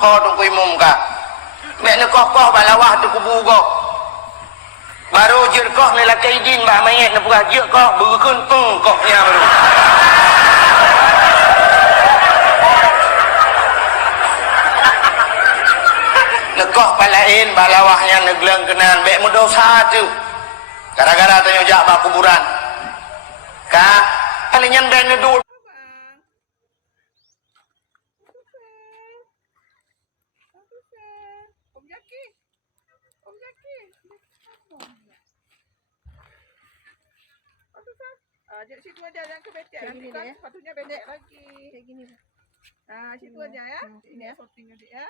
ho dong ku imum ka mek ne koh bak lawah hati kubur kok baru jir koh ni lah kaidin bak mayat ne pugah jir koh berkun kohnya baru lekoh palain balawahnya negleng kenan bek mendosa tu gara-gara tanya jak bak kuburan kak palingan ben nedu Jadi situ aja yang kebetek nanti kan sepatunya pendek lagi kayak gini. Nah situ aja ya ini ya sortingnya dia ya.